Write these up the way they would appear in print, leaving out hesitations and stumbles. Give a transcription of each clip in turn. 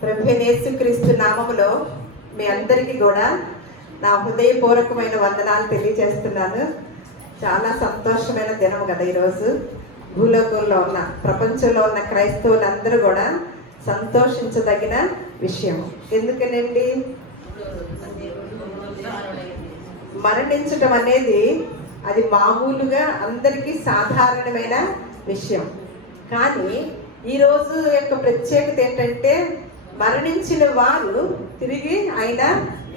ప్రభువైన యేసుక్రీస్తు నామములో మీ అందరికీ కూడా నా హృదయపూర్వకమైన వందనాలు తెలియజేస్తున్నాను. చాలా సంతోషమైన దినం కదా ఈరోజు. భూలోకంలో ఉన్న ప్రపంచంలో ఉన్న క్రైస్తవులందరూ కూడా సంతోషించదగిన విషయం. ఎందుకనండి, మరణించటం అనేది అది మామూలుగా అందరికీ సాధారణమైన విషయం. కానీ ఈరోజు యొక్క ప్రత్యేకత ఏంటంటే, మరణించిన వారు తిరిగి ఆయన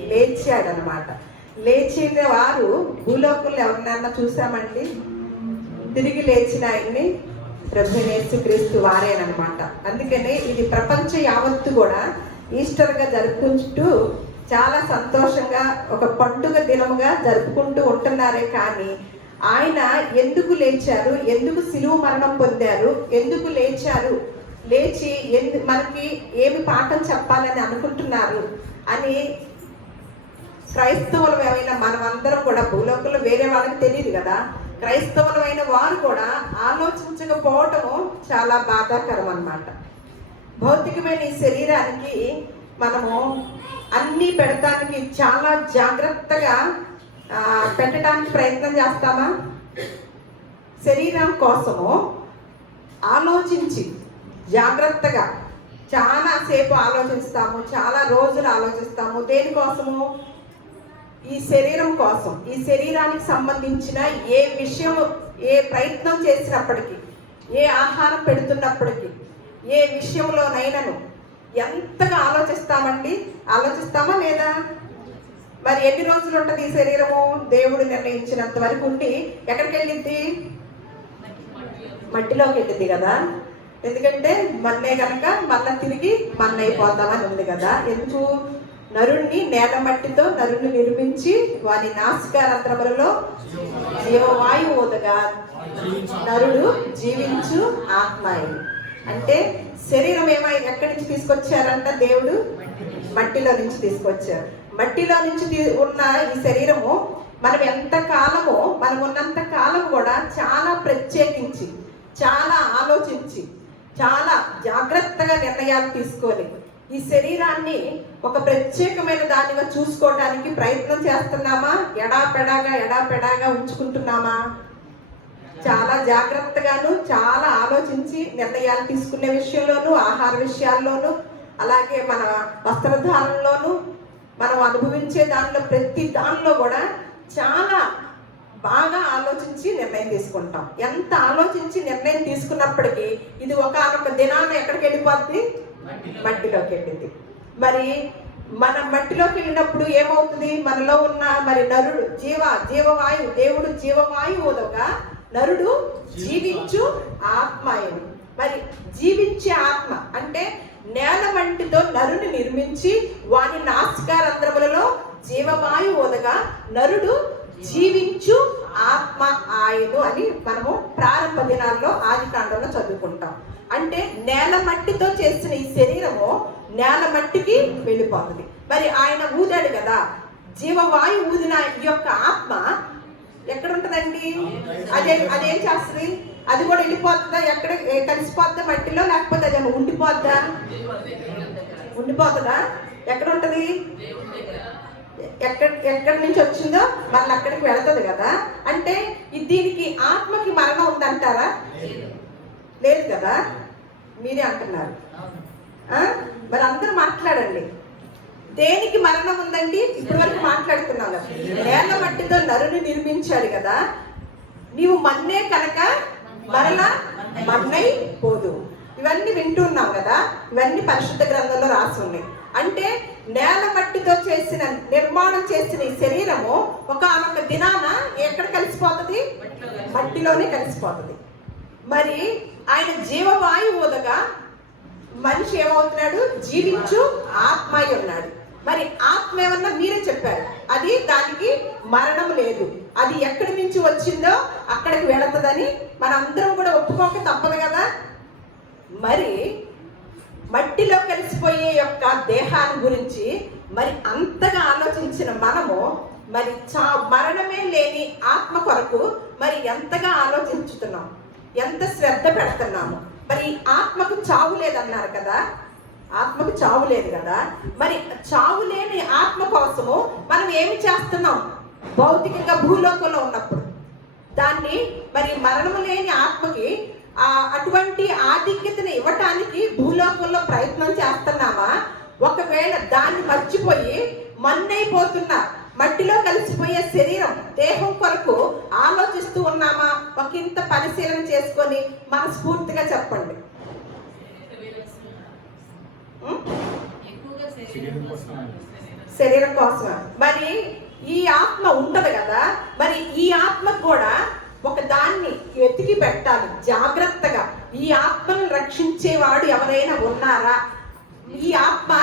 లేచాడనమాట. లేచిన వారు భూలోకంలో ఎవరినన్నా చూసామండి? తిరిగి లేచిన ఆయన్ని ప్రభువైన యేసుక్రీస్తు వారేనమాట. అందుకనే ఇది ప్రపంచ యావత్తు కూడా ఈస్టర్గా జరుపుకుంటూ చాలా సంతోషంగా ఒక పండుగ దినముగా జరుపుకుంటూ ఉంటున్నారే. కానీ ఆయన ఎందుకు లేచారు, ఎందుకు శిలువ మరణం పొందారు, ఎందుకు లేచారు, లేచి మనకి ఏమి పాఠం చెప్పాలని అనుకుంటున్నారు అని క్రైస్తవులమైన మనమందరం కూడా, భూలోకంలో వేరే వాళ్ళకి తెలియదు కదా, క్రైస్తవులమైన వారు కూడా ఆలోచించకపోవటము చాలా బాధాకరం అన్నమాట. భౌతికమైన ఈ శరీరానికి మనము అన్నీ పెడతానికి చాలా జాగ్రత్తగా పెట్టడానికి ప్రయత్నం చేస్తామా? శరీరం కోసము ఆలోచించి జాగ్రత్తగా చాలా సేపు ఆలోచిస్తాము, చాలా రోజులు ఆలోచిస్తాము. దేనికోసము? ఈ శరీరం కోసం. ఈ శరీరానికి సంబంధించిన ఏ విషయము, ఏ ప్రయత్నం చేసినప్పటికీ, ఏ ఆహారం పెడుతున్నప్పటికీ, ఏ విషయంలోనైనాను ఎంతగా ఆలోచిస్తామండి? ఆలోచిస్తామా లేదా? మరి ఎన్ని రోజులు ఉంటుంది ఈ శరీరము? దేవుడు నిర్ణయించినంత వరకు ఉండి ఎక్కడికి వెళ్ళిద్ది? మట్టిలోకి వెళ్ళింది కదా. ఎందుకంటే మన్నే కనుక మళ్ళీ తిరిగి మన్నైపోతామని ఉంది కదా. ఎందుకు? నరుణ్ణి నేల మట్టితో నరుణ్ణి నిర్మించి వాని నాసికారంధ్రములలో జీవవాయువు ఊదగా నరుడు జీవించు ఆత్మాయి. అంటే శరీరం ఎక్కడి నుంచి తీసుకొచ్చారంట? దేవుడు మట్టిలో నుంచి తీసుకొచ్చారు. మట్టిలో నుంచి ఉన్న ఈ శరీరము మనం ఎంత కాలమో, మనం ఉన్నంత కాలం కూడా చాలా ప్రత్యేకించి, చాలా ఆలోచించి, చాలా జాగ్రత్తగా నిర్ణయాలు తీసుకొని ఈ శరీరాన్ని ఒక ప్రత్యేకమైన దానిగా చూసుకోవడానికి ప్రయత్నం చేస్తున్నామా? ఎడాపెడాగా ఉంచుకుంటున్నామా? చాలా జాగ్రత్తగాను, చాలా ఆలోచించి నిర్ణయాలు తీసుకునే విషయంలోనూ, ఆహార విషయాల్లోనూ, అలాగే మన వస్త్రధారణలోనూ, మనం అనుభవించే దానిలో ప్రతి దానిలో కూడా చాలా బాగా ఆలోచించి నిర్ణయం తీసుకుంటాం. ఎంత ఆలోచించి నిర్ణయం తీసుకున్నప్పటికీ ఇది ఒకానొక దినాన ఎక్కడికి వెళ్ళిపోద్ది? మట్టిలోకి వెళ్ళింది. మరి మన మట్టిలోకి వెళ్ళినప్పుడు ఏమవుతుంది? మనలో ఉన్న మరి నరుడు జీవవాయువు, దేవుడు జీవవాయువు ఊదగా నరుడు జీవించు ఆత్మాయను. మరి జీవించే ఆత్మ అంటే నేల మంటితో నరుని నిర్మించి వాని నాసికారంధ్రములలో జీవవాయువు ఊదగా నరుడు జీవించు ఆత్మ ఆయను అని మనము ప్రారంభ దినాల్లో ఆదికాండంలో చదువుకుంటాం. అంటే నేల మట్టితో చేసిన ఈ శరీరము నేల మట్టికి వెళ్ళిపోతుంది. మరి ఆయన ఊదాడు కదా, జీవవాయువు ఊదిన ఈ యొక్క ఆత్మ ఎక్కడ ఉంటుందండి? అదేం చేస్తుంది? అది కూడా వెళ్ళిపోతుందా? ఎక్కడ కలిసిపోతుందా మట్టిలో? లేకపోతే అది ఉండిపోతుందా? ఎక్కడ ఉంటుంది? ఎక్కడి నుంచి వచ్చిందో మళ్ళీ అక్కడికి వెళుతుంది కదా. అంటే దీనికి ఆత్మకి మరణం ఉందంటారా? లేదు కదా. మీరే అంటున్నారు. మరి అందరూ మాట్లాడండి. దేనికి మరణం ఉందండి? ఇప్పటి వరకు మాట్లాడుతున్నాం కదా. నేల మట్టితో నరుని నిర్మించాడు కదా. నీవు మన్నే కనుక మరలా మన్నై పోదు. ఇవన్నీ వింటున్నాం కదా. ఇవన్నీ పరిశుద్ధ గ్రంథంలో రాసి ఉన్నాయి. అంటే నేల మట్టితో చేసిన నిర్మాణం చేసిన ఈ శరీరము ఒకానొక దినాన ఎక్కడ కలిసిపోతుంది? మట్టిలోనే కలిసిపోతుంది. మరి ఆయన జీవవాయువు ఊదగా మనిషి ఏమవుతున్నాడు? జీవించు ఆత్మ ఉన్నాడు. మరి ఆత్మ ఏమన్నా మీరే చెప్పారు, అది దానికి మరణం లేదు. అది ఎక్కడి నుంచి వచ్చిందో అక్కడికి వెళుతుందని మనందరం కూడా ఒప్పుకోక తప్పదు కదా. మరి మట్టిలో కలిసిపోయే యొక్క దేహాన్ని గురించి మరి అంతగా ఆలోచించిన మనము మరి మరణమే లేని ఆత్మ కొరకు మరి ఎంతగా ఆలోచించుతున్నాం, ఎంత శ్రద్ధ పెడుతున్నాము. మరి ఆత్మకు చావు లేదన్నారు కదా. ఆత్మకు చావు లేదు కదా. మరి చావు లేని ఆత్మ కోసము మనం ఏమి చేస్తున్నాం? భౌతికంగా భూలోకంలో ఉన్నప్పుడు దాన్ని మరి మరణము లేని ఆత్మకి అటువంటి ఆధిక్యతను ఇవ్వటానికి భూలోకంలో ప్రయత్నం చేస్తున్నామా? ఒకవేళ దాన్ని మర్చిపోయి మన్నైపోతున్న మట్టిలో కలిసిపోయే శరీరం దేహం కొరకు ఆలోచిస్తూ ఉన్నామా? ఒకంత పరిశీలన చేసుకొని మనస్ఫూర్తిగా చెప్పండి. శరీరం కోసమా? మరి ఈ ఆత్మ ఉంటది కదా, మరి ఈ ఆత్మకు కూడా ఒక దాన్ని వెతికి పెట్టాలి జాగ్రత్తగా. ఈ ఆత్మను రక్షించేవాడు ఎవరైనా ఉన్నారా? ఈ ఆత్మ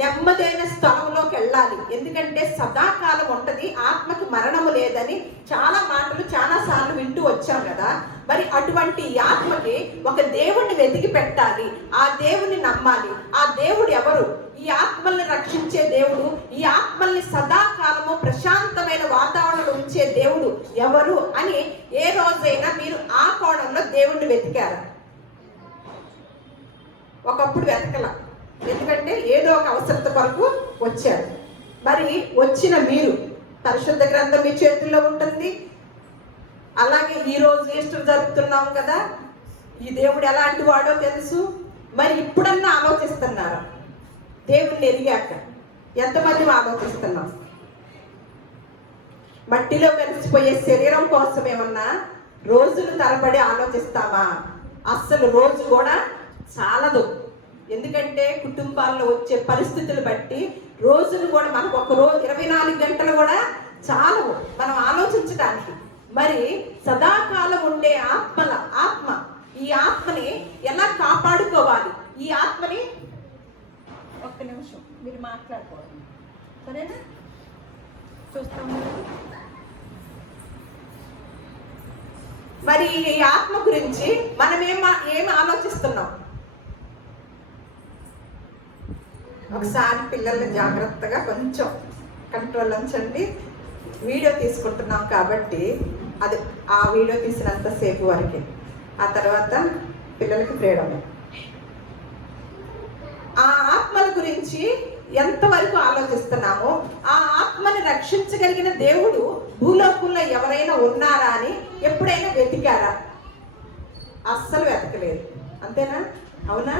నెమ్మదైన స్థలంలోకి వెళ్ళాలి. ఎందుకంటే సదాకాలం ఉంటది, ఆత్మకు మరణము లేదని చాలా మాటలు చాలా సార్లు వింటూ వచ్చాం కదా. మరి అటువంటి ఆత్మకి ఒక దేవుణ్ణి వెతికి పెట్టాలి, ఆ దేవుణ్ణి నమ్మాలి. ఆ దేవుడు ఎవరు? ఈ ఆత్మల్ని రక్షించే దేవుడు, ఈ ఆత్మల్ని సదాకాలము ప్రశాంతమైన వాతావరణంలో ఉంచే దేవుడు ఎవరు అని ఏ రోజైనా మీరు ఆ కోణంలో దేవుణ్ణి వెతికారా? ఒకప్పుడు వెతకల, ఎందుకంటే ఏదో ఒక అవసరత కొరకు వచ్చారు. మరి వచ్చిన మీరు పరిశుద్ధ గ్రంథం మీ చేతుల్లో ఉంటుంది. అలాగే ఈ రోజు ఈస్టర్ జరుపుతున్నాం కదా, ఈ దేవుడు ఎలాంటి వాడో తెలుసు. మరి ఇప్పుడన్నా ఆలోచిస్తున్నారా? దేవుణ్ణి ఎరిగాక ఎంతమంది ఆలోచిస్తున్నాం? మట్టిలో కలిసిపోయే శరీరం కోసం ఏమన్నా రోజులు తరబడి ఆలోచిస్తామా? అస్సలు రోజు కూడా చాలదు. ఎందుకంటే కుటుంబాల్లో వచ్చే పరిస్థితులు బట్టి రోజులు కూడా మనకు ఒక రోజు 24 గంటలు కూడా చాలవు మనం ఆలోచించడానికి. మరి సదాకాలం ఉండే ఆత్మ ఈ ఆత్మని ఎలా కాపాడుకోవాలి? ఈ ఆత్మని ఒక్క నిమిషం మీరు మాట్లాడుకోవాలి, సరేనా? చూస్తాము. మరి ఈ ఆత్మ గురించి మనం ఏం ఆలోచిస్తున్నాం? ఒకసారి పిల్లల్ని జాగ్రత్తగా కొంచెం కంట్రోల్ ఉంచండి. వీడియో తీసుకుంటున్నాం కాబట్టి అది ఆ వీడియో తీసినంతసేపు వరకే, ఆ తర్వాత పిల్లలకి ఫ్రీడమ్. ఆ ఆత్మల గురించి ఎంతవరకు ఆలోచిస్తున్నామో, ఆ ఆత్మని రక్షించగలిగిన దేవుడు భూలోకంలో ఎవరైనా ఉన్నారా అని ఎప్పుడైనా వెతికారా? అస్సలు వెతకలేదు. అంతేనా? అవునా?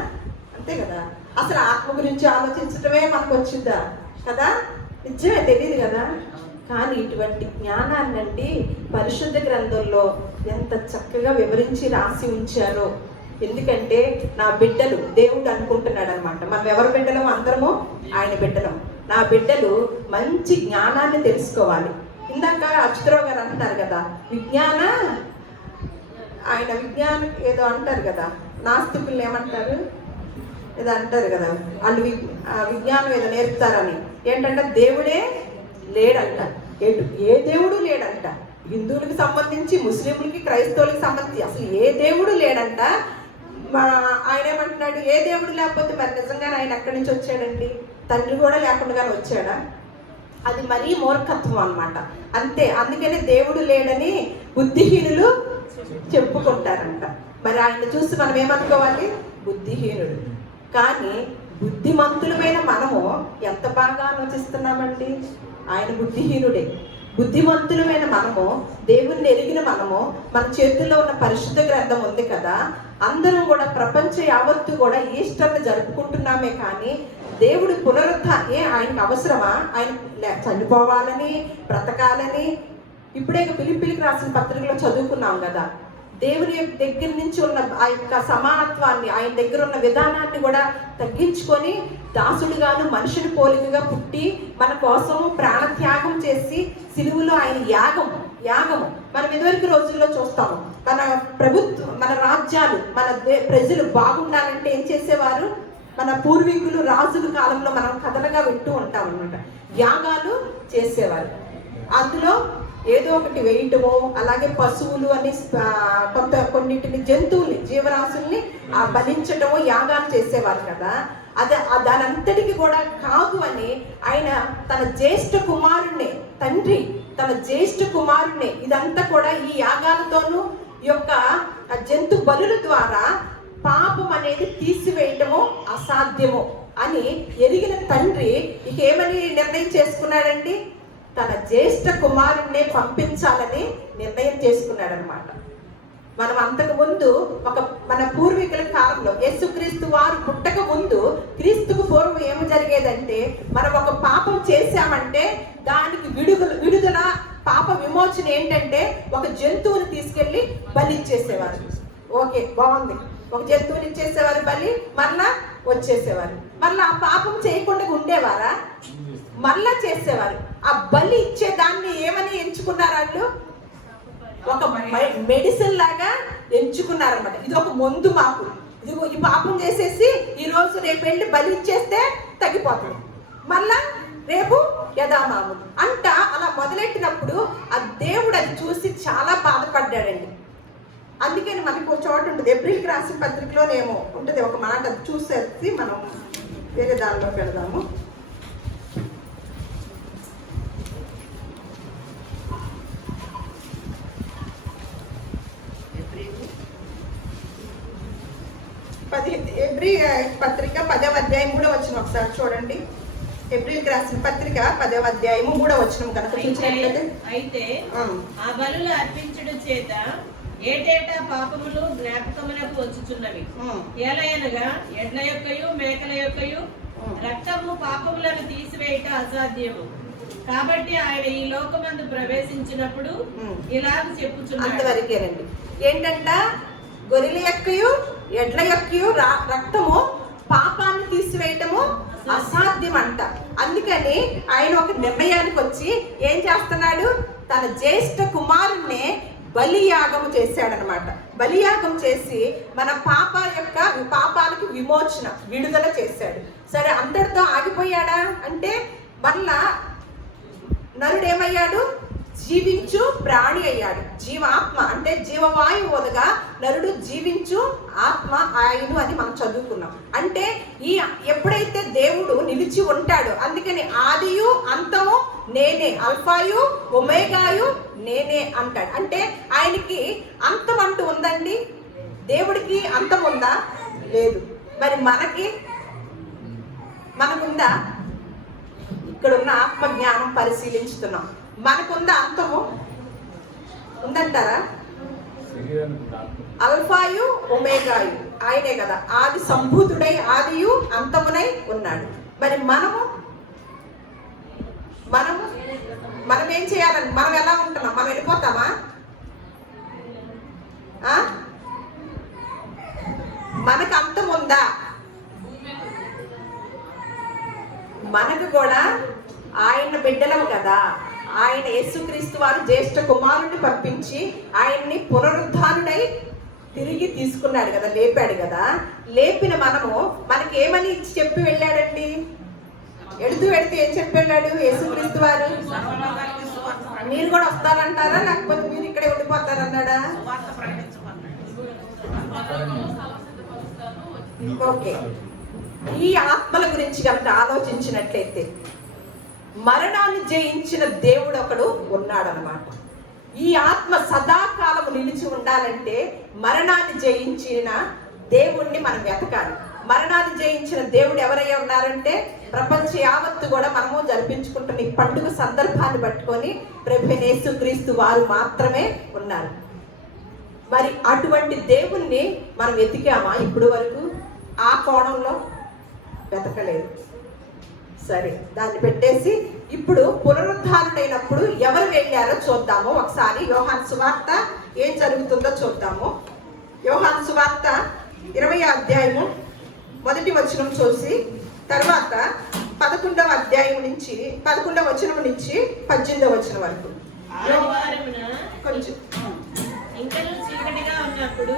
అంతే కదా. అసలు ఆత్మ గురించి ఆలోచించడమే మనకు వచ్చిందా కదా? నిజమే, తెలియదు కదా. కానీ ఇటువంటి జ్ఞానాన్నండి పరిశుద్ధ గ్రంథంలో ఎంత చక్కగా వివరించి రాసి ఉంచారో. ఎందుకంటే నా బిడ్డలు, దేవుడు అనుకుంటున్నాడు అనమాట, మనం ఎవరి బిడ్డలం? అందరము ఆయన బిడ్డలం. నా బిడ్డలు మంచి జ్ఞానాన్ని తెలుసుకోవాలి. ఇందాక అచ్యుతరావు గారు అంటున్నారు కదా, ఆయన విజ్ఞానం ఏదో అంటారు కదా, నాస్తికులు ఏమంటారు ఏదో అంటారు కదా, వాళ్ళు విజ్ఞానం ఏదో నేర్పుతారని. ఏంటంటే దేవుడే లేడంట. ఏ దేవుడు లేడంట. హిందువులకి సంబంధించి, ముస్లింలకి, క్రైస్తవులకి సంబంధించి అసలు ఏ దేవుడు లేడంట. ఆయన ఏమంటున్నాడు? ఏ దేవుడు లేకపోతే మరి నిజంగానే ఆయన ఎక్కడి నుంచి వచ్చాడండి? తండ్రి కూడా లేకుండానే వచ్చాడా? అది మరీ మూర్ఖత్వం అన్నమాట. అంతే. అందుకనే దేవుడు లేడని బుద్ధిహీనులు చెప్పుకుంటారంట. మరి ఆయన చూసి మనం ఏమనుకోవాలి? బుద్ధిహీనుడు. కానీ బుద్ధిమంతులమైన మనము ఎంత బాగా ఆలోచిస్తున్నామండి. ఆయన బుద్ధిహీనుడే. బుద్ధిమంతులమైన మనము, దేవుణ్ణి ఎరిగిన మనము, మన చేతుల్లో ఉన్న పరిశుద్ధ గ్రంథం ఉంది కదా, అందరం కూడా ప్రపంచ యావత్తు కూడా ఈస్టర్ని జరుపుకుంటున్నామే. కానీ దేవుడి ఆయనకు అవసరమా? ఆయన చనిపోవాలని, బ్రతకాలని? ఇప్పుడే ఫిలిప్పీలకు రాసిన పత్రికలో చదువుకున్నాం కదా, దేవుని దగ్గర నుంచి ఉన్న ఆ యొక్క సమానత్వాన్ని, ఆయన దగ్గర ఉన్న విధానాన్ని కూడా తగ్గించుకొని దాసుడుగాను మనుషుని పోలికగా పుట్టి మన కోసం ప్రాణత్యాగం చేసి సిలువలో ఆయన యాగము మనం ఇదివరకు రోజుల్లో చూస్తాము. మన ప్రభుత్వం, మన రాజ్యాలు, మన ప్రజలు బాగుండాలంటే ఏం చేసేవారు? మన పూర్వీకులు రాజుల కాలంలో మనం కథలుగా వింటూ ఉంటాం అన్నమాట. యాగాలు చేసేవారు. అందులో ఏదో ఒకటి వేయటము, అలాగే పశువులు అని కొన్నిటిని, జంతువుల్ని, జీవరాశుల్ని బలించటము, యాగాలు చేసేవారు కదా. దానంతటికి కూడా కాదు అని ఆయన తన జ్యేష్ఠ కుమారుణ్ణి, తండ్రి తన జ్యేష్ఠ కుమారుణ్ణి ఇదంతా కూడా ఈ యాగాలతోనూ ఈ యొక్క జంతు బలుల ద్వారా పాపం అనేది తీసివేయటము అసాధ్యము అని ఎరిగిన తండ్రి ఇక ఏమని నిర్ణయం చేసుకున్నాడండి? తన జ్యేష్ఠ కుమారుణ్ణి పంపించాలని నిర్ణయం చేసుకున్నాడు అనమాట. మనం అంతకు ముందు మన పూర్వీకుల కాలంలో యేసుక్రీస్తు వారు పుట్టక ముందు, క్రీస్తుకు పూర్వం ఏమి జరిగేదంటే, మనం ఒక పాపం చేశామంటే దానికి విడుదల పాప విమోచన ఏంటంటే ఒక జంతువుని తీసుకెళ్లి బలి ఇచ్చేసేవారు. ఓకే, బాగుంది. ఒక జంతువుని ఇచ్చేసేవారు బలి, మళ్ళా వచ్చేసేవారు. మళ్ళీ ఆ పాపం చేయకుండా ఉండేవారా? మళ్ళా చేసేవారు. ఆ బలి ఇచ్చే దాన్ని ఏమని ఎంచుకున్నారు వాళ్ళు? ఒక మెడిసిన్ లాగా ఎంచుకున్నారన్నమాట. ఇది ఒక మందు, మాకు ఇదిగో ఈ పాపం చేసేసి ఈ రోజు రేపు వెళ్ళి బలి ఇచ్చేస్తే తగ్గిపోతుంది, మళ్ళా రేపు యథామాము అంట. అలా మొదలెట్టినప్పుడు ఆ దేవుడు అది చూసి చాలా బాధపడ్డాడండి. అందుకని మనకు ఒక చోట ఉంటుంది, ఏప్రిల్కి రాసిన పత్రికలోనేమో ఉంటుంది ఒక మాట, అది చూసేసి మనం వేరే దానిలో పెడదాము. ఎబ్రి పత్రిక 10వ అధ్యాయం కూడా వచ్చిన ఒకసారి చూడండి. ఏప్రిల్కి రాసిన పత్రిక 10వ అధ్యాయము కూడా వచ్చిన కనుక అయితే ఆ బలులు అర్పించడం చేత ఏటేటా పాపములు జ్ఞాపకములకు వచ్చుచున్నవి. ఏలయనగా ఎడ్ల యొక్కయు మేకల యొక్కయు రక్తము పాపములను తీసివేయట అసాధ్యము. కాబట్టి ఆయన ఈ లోకమందు ప్రవేశించినప్పుడు ఇలాగ చెప్పుచున్నాడు. అంతవరకేనండి. ఏంటంట? గొర్రెల యొక్కయు ఎడ్ల యొక్కయు రక్తము పాపాన్ని తీసివేయటము అసాధ్యం అంట. అందుకని ఆయన ఒక నిర్ణయానికి వచ్చి ఏం చేస్తున్నాడు? తన జ్యేష్ఠ కుమారుణ్ణి బలియాగం చేశాడనమాట. బలియాగం చేసి మన పాపాలకు విమోచన, విడుదల చేశాడు. సరే, అంతటితో ఆగిపోయాడా అంటే మళ్ళా నరుడు ఏమయ్యాడు? జీవించు ప్రాణి అయ్యాడు. జీవాత్మ అంటే జీవవాయువుగా నరుడు జీవించు ఆత్మ ఆయను అని మనం చదువుకున్నాం. అంటే ఎప్పుడైతే దేవుడు నిలిచి ఉంటాడో, అందుకని ఆదియు అంతము నేనే, అల్ఫాయు ఒమేగాయు నేనే అంటాడు. అంటే ఆయనకి అంతం అంటూ ఉందండి? దేవుడికి అంతం ఉందా? లేదు. మరి మనకుందా? ఇక్కడున్న ఆత్మజ్ఞానం పరిశీలించుతున్నాం. మనకుందా అంతము? ఉందంటారా? అల్ఫాయు ఒమేగాయు ఆయనే కదా, ఆది సంభూతుడై ఆదియు అంతమునై ఉన్నాడు. మరి మనం ఏం చేయాలని? మనం ఎలా ఉంటున్నాం? మనం వెళ్ళిపోతామా? మనకు అంతం ఉందా? మనకు కూడా ఆయన బిడ్డలం కదా. ఆయన యేసుక్రీస్తు వారు జ్యేష్ఠ కుమారుడిని పంపించి ఆయన్ని పునరుద్ధానుడై తిరిగి తీసుకున్నాడు కదా, లేపాడు కదా. లేపిన మనకి ఏమని ఇచ్చి చెప్పి వెళ్ళాడండి? వెళుతూ ఏం చెప్పి వెళ్ళాడు యేసుక్రీస్తు వారు? మీరు కూడా వస్తారంటారా, లేకపోతే మీరు ఇక్కడే ఉండిపోతారన్నాడా? ఓకే. ఈ ఆత్మల గురించి కనుక ఆలోచించినట్లయితే మరణాన్ని జయించిన దేవుడు ఒకడు ఉన్నాడనమాట. ఈ ఆత్మ సదాకాలము నిలిచి ఉండాలంటే మరణాన్ని జయించిన దేవుణ్ణి మనం వెతకాలి. మరణాన్ని జయించిన దేవుడు ఎవరయ్యా ఉన్నారంటే, ప్రపంచ యావత్తు కూడా మనము జరిపించుకుంటున్న ఈ పండుగ సందర్భాన్ని పట్టుకొని ప్రభువైన యేసుక్రీస్తు వారు మాత్రమే ఉన్నారు. మరి అటువంటి దేవుణ్ణి మనం వెతికామా ఇప్పుడు వరకు? ఆ కోణంలో వెతకలేదు. సరే, దాన్ని పెట్టేసి ఇప్పుడు పునరుద్ధారుడైనప్పుడు ఎవరు వెళ్ళారో చూద్దాము. ఒకసారి యోహాను సువార్త ఏం జరుగుతుందో చూద్దాము. యోహాను సువార్త 20వ అధ్యాయము 1వ వచనం చూసి తర్వాత 11వ అధ్యాయం నుంచి 11వ వచనం నుంచి 18వ వచనం వరకు. కొంచెం ఇంకా చీకటిగా ఉన్నప్పుడు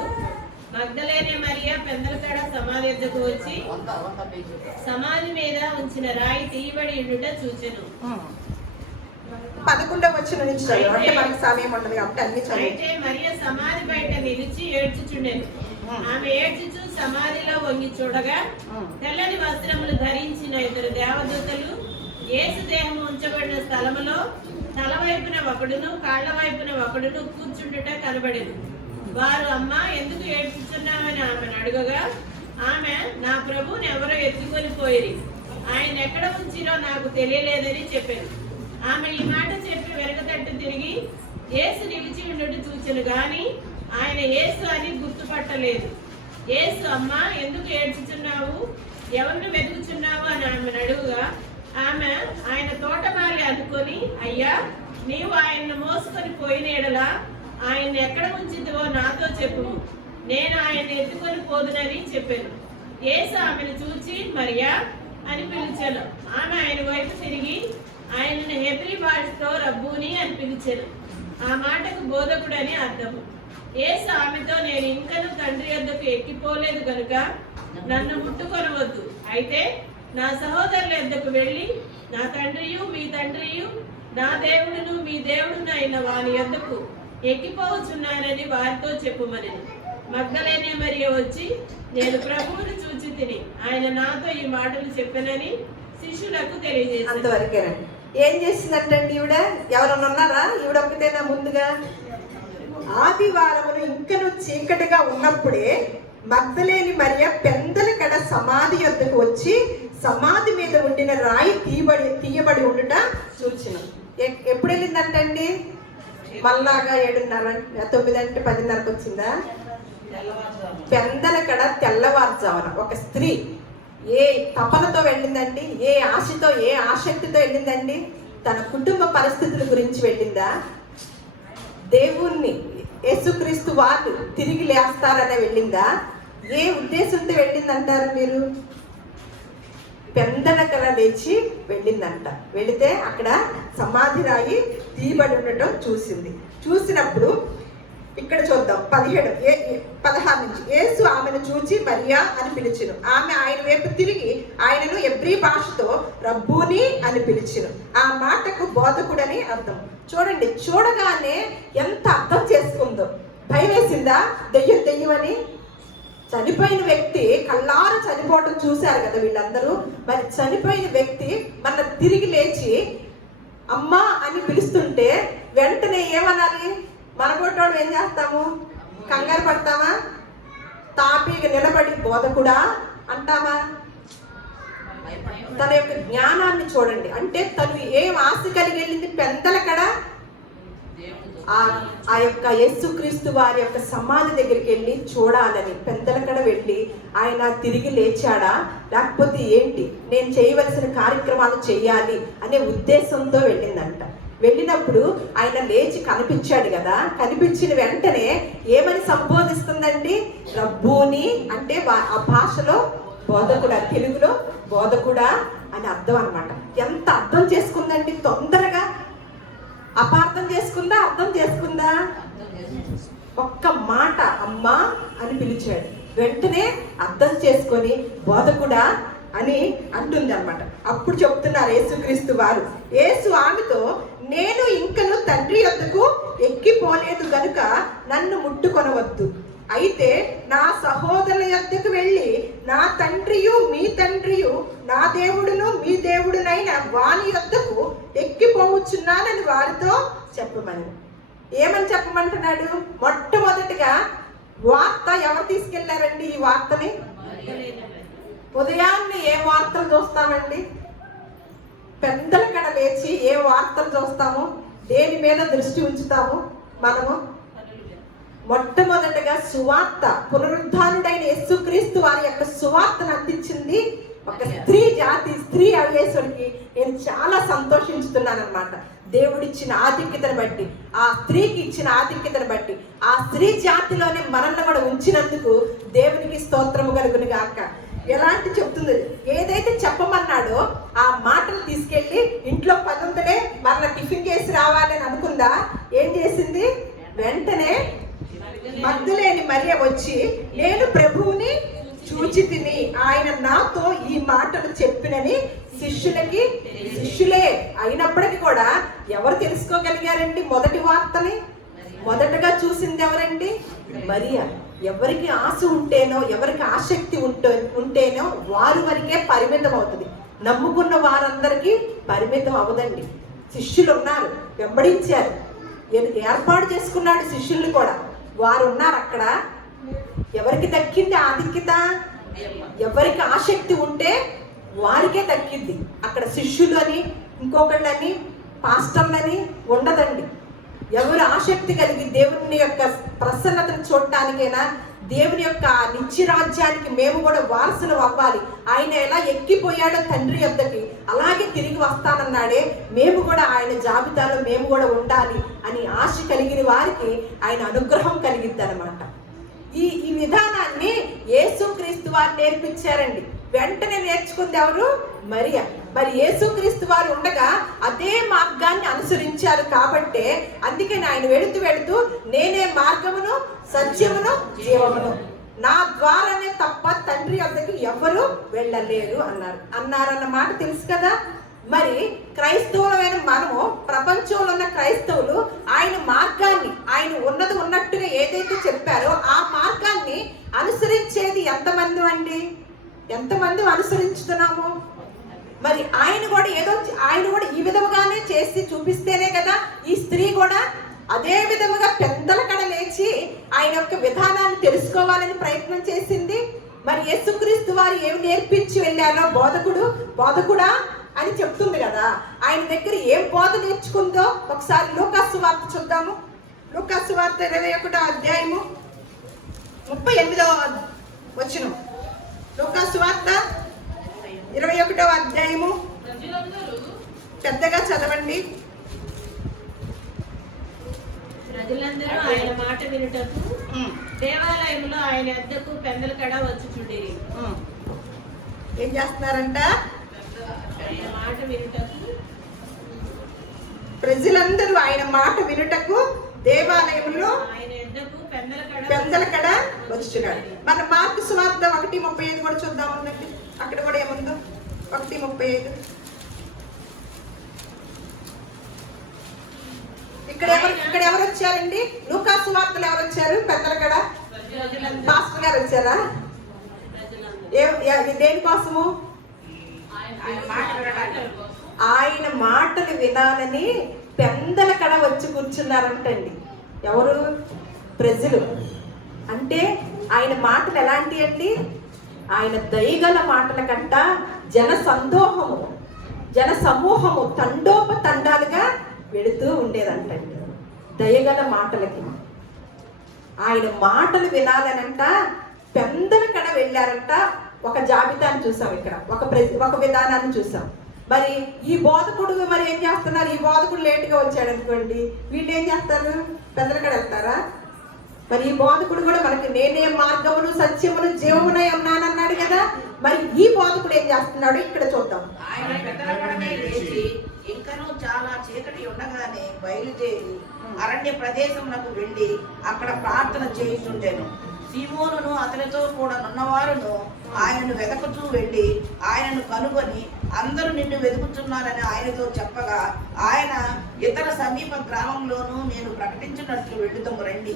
మగ్దలేనే మరియా పెందలకాడ సమాధి ఎద్దకు వచ్చి సమాధి మీద ఉంచిన రాయి తీయబడి ఉండుట చూచెను. 11వ వచనం నుంచి చదువు, అంటే మనకి సమయం ఉండదు కాబట్టి అన్ని చదువు. అయితే మరియా సమాధి బయట నిలిచి ఏడ్చుచుండెను. ఆమె ఏడ్చుచు సమాధిలో వంగి చూడగా తెల్లని వస్త్రములు ధరించిన 2 దేవదూతలు యేసు దేహము ఉంచబడిన స్థలములో తల వైపున ఒకడును కాళ్ల వైపున ఒకడును కూర్చుండుట కనబడెను. వారు, అమ్మా, ఎందుకు ఏడ్చుచున్నామని ఆమెను అడుగగా ఆమె, నా ప్రభువుని ఎవరో ఎత్తుకొని వెళ్ళిపోయి ఆయన ఎక్కడ ఉంచిరో నాకు తెలియలేదని చెప్పాను. ఆమె ఈ మాట చెప్పి వెనకతట్టు తిరిగి యేసు నిలిచి ఉండటం చూచెను గాని ఆయన యేసు అని గుర్తుపట్టలేదు. యేసు, అమ్మా, ఎందుకు ఏడ్చుచున్నావు, ఎవరిని వెతుకుచున్నావు అని ఆమెను అడుగుగా ఆమె ఆయన తోటమాలి అనుకొని, అయ్యా, నీవు ఆయన్ను మోసుకొని పోయిన ఎడలా ఆయన్ని ఎక్కడ ఉంచిదివో నాతో చెప్పు, నేను ఆయన్ని ఎత్తుకొని పోదునని చెప్పాను. యేసు ఆమెను చూచి మరియా అని పిలిచాను. ఆమె ఆయన వైపు తిరిగి ఆయనను హెబ్రీ భాషతో రబ్బూని అని పిలిచాను. ఆ మాటకు బోధకుడు అని అర్థము. యేసు ఆమెతో, నేను ఇంకను తండ్రి యొద్దకు ఎక్కిపోలేదు కనుక నన్ను ముట్టుకొనవద్దు. అయితే నా సహోదరుల యొద్దకు వెళ్ళి నా తండ్రియు మీ తండ్రియు నా దేవుడును మీ దేవుడును అయిన వాని యొద్దకు ఎక్కిపోవచ్చున్నానని వారితో చెప్పుమని. మగ్దలేనే మరియ వచ్చి, నేను ప్రభువును చూచి తిని ఆయన నాతో ఈ మాటలు చెప్పనని శిష్యులకు తెలియజేశారు. అంతవరకేనండి. ఏం చేసిందంటండి ఈవిడ? ఎవరన్నా ఉన్నారా? ఈవిడ ఒకటేనా? ముందుగా ఆదివారమును ఇంకను చీకటిగా ఉన్నప్పుడే మగ్దలేని మరియ పెందల కడ సమాధి యొద్దకు వచ్చి సమాధి మీద ఉండిన రాయి తీయబడి ఉండుట చూచిన. ఎప్పుడు వెళ్ళిందంటండి? మళ్ళాగా 7:30, 9 అంటే 10:30కు వచ్చిందా? పెందల కడ తెల్లవారుజామున ఒక స్త్రీ ఏ తపనతో వెళ్ళిందండి? ఏ ఆశతో, ఏ ఆసక్తితో వెళ్ళిందండి? తన కుటుంబ పరిస్థితుల గురించి వెళ్ళిందా? దేవుణ్ణి, యేసుక్రీస్తు వారు తిరిగి లేస్తారనే వెళ్ళిందా? ఏ ఉద్దేశంతో వెళ్ళిందంటారు మీరు? పెందలకల లేచి వెళ్ళిందంట. వెళితే అక్కడ సమాధి రాయి తీయబడి ఉండటం చూసింది. చూసినప్పుడు ఇక్కడ చూద్దాం 16 నుంచి. యేసు ఆమెను చూచి మరియా అని పిలిచెను. ఆమె ఆయన వైపు తిరిగి ఆయనను హెబ్రీ భాషతో రబ్బూని అని పిలిచెను. ఆ మాటకు బోధకుడని అర్థం. చూడండి, చూడగానే ఎంత అర్థం చేసుకుందో. భయం వేసిందా? దెయ్యం అని. చనిపోయిన వ్యక్తి కళ్ళారు చనిపోవడం చూశారు కదా వీళ్ళందరూ. మరి చనిపోయిన వ్యక్తి మన తిరిగి లేచి అమ్మా అని పిలుస్తుంటే వెంటనే ఏమనాలి? మనబోటోడు ఏం చేస్తాము? కంగారు పడతామా? తాపీగా నిలబడి బోధకుడా అంటామా? తన యొక్క జ్ఞానాన్ని చూడండి. అంటే తను ఏం ఆశ కలిగి వెళ్ళింది? పెందల కడ ఆ యొక్క యేసుక్రీస్తు వారి యొక్క సమాధి దగ్గరికి వెళ్ళి చూడాలని, పెందల కడ వెళ్ళి ఆయన తిరిగి లేచాడా లేకపోతే ఏంటి, నేను చేయవలసిన కార్యక్రమాలు చేయాలి అనే ఉద్దేశంతో వెళ్ళిందంట. వెళ్ళినప్పుడు ఆయన లేచి కనిపించాడు కదా. కనిపించిన వెంటనే ఏమని సంబోధిస్తుందండి? రబ్బూని అంటే ఆ భాషలో బోధకుడా, తెలుగులో బోధకుడా అని అర్థం అన్నమాట. ఎంత అర్థం చేసుకుందండి? తొందరగా అపార్థం చేసుకుందా, అర్థం చేసుకుందా? ఒక్క మాట అమ్మా అని పిలిచాడు, వెంటనే అర్థం చేసుకొని బోధకుడా అని అంటుంది అన్నమాట. అప్పుడు చెప్తున్నారు యేసుక్రీస్తు వారు. యేసు ఆమెతో, నేను ఇంకను తండ్రి యొద్దకు ఎక్కిపోలేదు గనుక నన్ను ముట్టుకొనవద్దు. అయితే నా సహోదరుల యొద్దకు వెళ్ళి నా తండ్రియు మీ తండ్రియు నా దేవుడును మీ దేవుడునైన వాని యొద్దకు ఎక్కిపోవచ్చున్నానని వారితో చెప్పమని. ఏమని చెప్పమంటున్నాడు? మొట్టమొదటిగా వార్త ఎవరు తీసుకెళ్లారండి? ఈ వార్తని ఉదయాన్నే ఏ వార్తలు చూస్తామండి? పెద్దల కడ లేచి ఏ వార్తలు చూస్తాము? దేని మీద దృష్టి ఉంచుతాము మనము? మొట్టమొదటగా సువార్త, పునరుద్ధానుడైన యేసుక్రీస్తు వారి యొక్క సువార్తను అందించింది ఒక స్త్రీ అయ్యేసరికి నేను చాలా సంతోషించుతున్నాను అన్నమాట. దేవుడిచ్చిన ఆధిక్యతను బట్టి, ఆ స్త్రీకి ఇచ్చిన ఆధిక్యతను బట్టి, ఆ స్త్రీ జాతిలోనే మనల్ని కూడా ఉంచినందుకు దేవునికి స్తోత్రము కలుగును గాక. ఎలాంటి చెప్తుంది? ఏదైతే చెప్పమన్నాడో ఆ మాటలు తీసుకెళ్ళి ఇంట్లో పదుంతలే మరలా టిఫిన్ చేసి రావాలని అనుకుందా? ఏం చేసింది? వెంటనే మగ్దలేని మరియ వచ్చి, నేను ప్రభువుని చూచి తిని ఆయన నాతో ఈ మాటలు చెప్పినని శిష్యులే అయినప్పటికీ కూడా ఎవరు తెలుసుకోగలిగారండి? మొదటి వార్తని మొదటగా చూసింది ఎవరండి? మరియ. ఎవరికి ఆశ ఉంటేనో, ఎవరికి ఆసక్తి ఉంటేనో వారి వరకే పరిమితం అవుతుంది. నమ్ముకున్న వారందరికీ పరిమితం అవదండి. శిష్యులు ఉన్నారు, వెంబడించారు, ఏర్పాటు చేసుకున్నాడు శిష్యుల్ని కూడా. వారు ఉన్నారు అక్కడ. ఎవరికి దక్కింది ఆధిక్యత? ఎవరికి ఆసక్తి ఉంటే వారికే దక్కిద్ది. అక్కడ శిష్యులు అని, ఇంకొకళ్ళని, పాస్టర్లని ఉండదండి. ఎవరు ఆసక్తి కలిగి దేవుని యొక్క ప్రసన్నతను చూడటానికైనా, దేవుని యొక్క నిత్యరాజ్యానికి మేము కూడా వారసులు అవ్వాలి. ఆయన ఎలా ఎక్కిపోయాడో తండ్రి యొద్దకి, అలాగే తిరిగి వస్తానన్నాడే, మేము కూడా ఆయన జాబితాలో మేము కూడా ఉండాలి అని ఆశ కలిగిన వారికి ఆయన అనుగ్రహం కలిగిద్ది అనమాట. ఈ విధానాన్ని యేసుక్రీస్తు వారు నేర్పించారండి. వెంటనే నేర్చుకుంది ఎవరు? మరియ. మరి యేసుక్రీస్తు వారు ఉండగా అదే మార్గాన్ని అనుసరించారు కాబట్టే, అందుకని ఆయన వెళుతూ నేనే మార్గమును, సత్యమును, జీవమును, నా ద్వారానే తప్ప తండ్రి వద్దకు ఎవరు వెళ్ళలేరు అన్నారన్న మాట తెలుసు కదా. మరి క్రైస్తవులమైన మనము, ప్రపంచంలో ఉన్న క్రైస్తవులు ఆయన మార్గాన్ని, ఆయన ఉన్నది ఉన్నట్టుగా ఏదైతే చెప్పారో ఆ మార్గాన్ని అనుసరించేది ఎంతమంది అండి? ఎంతమంది అనుసరించుతున్నాము? మరి ఆయన కూడా ఈ విధముగానే చేసి చూపిస్తేనే కదా ఈ స్త్రీ కూడా అదే విధముగా పెద్దల కడ లేచి ఆయన యొక్క విధానాన్ని తెలుసుకోవాలని ప్రయత్నం చేసింది. మరి యేసుక్రీస్తు వారు ఏమి నేర్పించి వెళ్ళారో బోధకుడా అని చెప్తుంది కదా. ఆయన దగ్గర ఏం బోధ నేర్చుకుందో ఒకసారి లూకా సువార్త చూద్దాము. లూకా సువార్త 21వ అధ్యాయము 38వ వచనం. లూకా సువార్త 21వ అధ్యాయము పెద్దగా చదవండి. ప్రజలందరూ ఆయన మాట వినుటకు దేవాలయంలో ఆయన వద్దకు పెద్దల కడ వచ్చుచుండిరి. ఏం చేస్తున్నారంట? ఆయన మాట వినుటకు, ప్రజలందరూ ఆయన మాట వినుటకు దేవాలయంలో ఆయన వద్దకు పెద్దల కడ వచ్చుచున్నాడు. మన మార్కు సువార్త 1:35 కూడా చూద్దాం. అక్కడ కూడా ఏముందో 1:35. ఇక్కడ ఎవరు వచ్చారండి? లూకా సువార్తలో ఎవరు వచ్చారు? పెద్దల కడ పాస్టర్ గారు వచ్చారా? దేనికోసము? ఆయన మాటలు వినాలని పెద్దల కడ వచ్చి కూర్చున్నారంటండి. ఎవరు? ప్రజలు. అంటే ఆయన మాటలు ఎలాంటి అండి? ఆయన దయగల మాటల కంట జన సమూహము తండోపతండాలుగా వెళుతూ ఉండేదంటండి దయగల మాటలకి. ఆయన మాటలు వినాలనంట పెద్దల కడ వెళ్ళారంట. ఒక జాబితాను చూసాం, ఇక్కడ ఒక విధానాన్ని చూసాం. మరి ఈ బోధకుడు మరి ఏం చేస్తున్నారు? ఈ బోధకుడు లేటుగా వచ్చాడు అనుకోండి, వీళ్ళు ఏం చేస్తారు? పెద్దల కడ వెళ్తారా? మరి ఈ బోధకుడు కూడా మనకి నేనే మార్గమును, సత్యమును, జీవమునై ఉన్నానన్నాడు కదా. మరి ఈ బోధకుడు ఏం చేస్తున్నాడు ఇక్కడ చూద్దాం. ఆయన పెద్దల కడనే లేచి ఇంకనూ చాలా చీకటి ఉండగానే బయలుదేరి అరణ్య ప్రదేశమునకు వెళ్ళి అక్కడ ప్రార్థన చేయుచుండెను. సీమోనును అతనితో కూడా నున్నవారును ఆయనను వెతకుతూ వెళ్ళి ఆయనను కనుగొని, అందరూ నిన్ను వెతుకుతున్నారని ఆయనతో చెప్పగా, ఆయన ఇతర సమీప గ్రామంలోనూ నేను ప్రకటించినట్లు వెళుతాము రండి,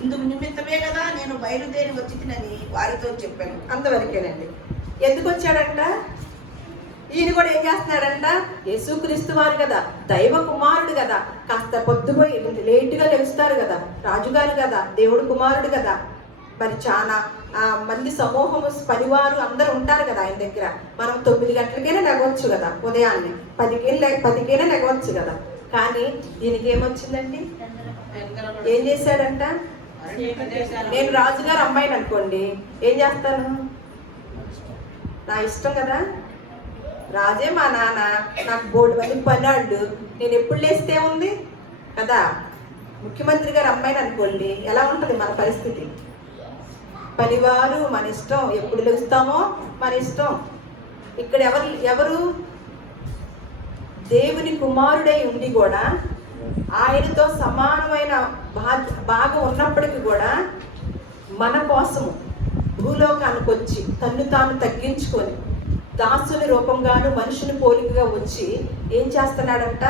ఇందుకు నిమిత్తమే కదా నేను బయలుదేరి వచ్చినని వారితో చెప్పాను. అంతవరకేనండి. ఎందుకు వచ్చాడంట? ఈయన కూడా ఏం చేస్తున్నాడంట? యేసుక్రీస్తు వారు కదా, దైవ కుమారుడు కదా, కాస్త పొద్దుపోయి లేటుగా లెగుస్తారు కదా, రాజుగారు కదా, దేవుడు కుమారుడు కదా. మరి చాలా మంది సమూహము, పనివారు అందరూ ఉంటారు కదా ఆయన దగ్గర. మనం 9 గంటలకైనా లెగవచ్చు కదా, ఉదయాన్నే 10కైనా లెగవచ్చు కదా. కానీ దీనికి ఏమొచ్చిందండి? ఏం చేశాడంట? నేను రాజుగారు అమ్మాయిని అనుకోండి, ఏం చేస్తాను? నా ఇష్టం కదా, రాజే మా నాన్న, నాకు బోర్డు మంది పన్నాళ్ళు, నేను ఎప్పుడు లేస్తే ఉంది కదా. ముఖ్యమంత్రి గారు అమ్మాయిని అనుకోండి, ఎలా ఉంటుంది మన పరిస్థితి? పనివారు మన ఇష్టం, ఎప్పుడు లేస్తామో మన ఇష్టం. ఇక్కడ ఎవరు దేవుని కుమారుడై ఉండి కూడా ఆయనతో సమానమైన భాగం ఉన్నప్పటికీ కూడా మన కోసము భూలోకానికి వచ్చి తన్ను తాను తగ్గించుకొని దాసుని రూపంగాను మనుషుని పోలికగా వచ్చి ఏం చేస్తున్నాడంట?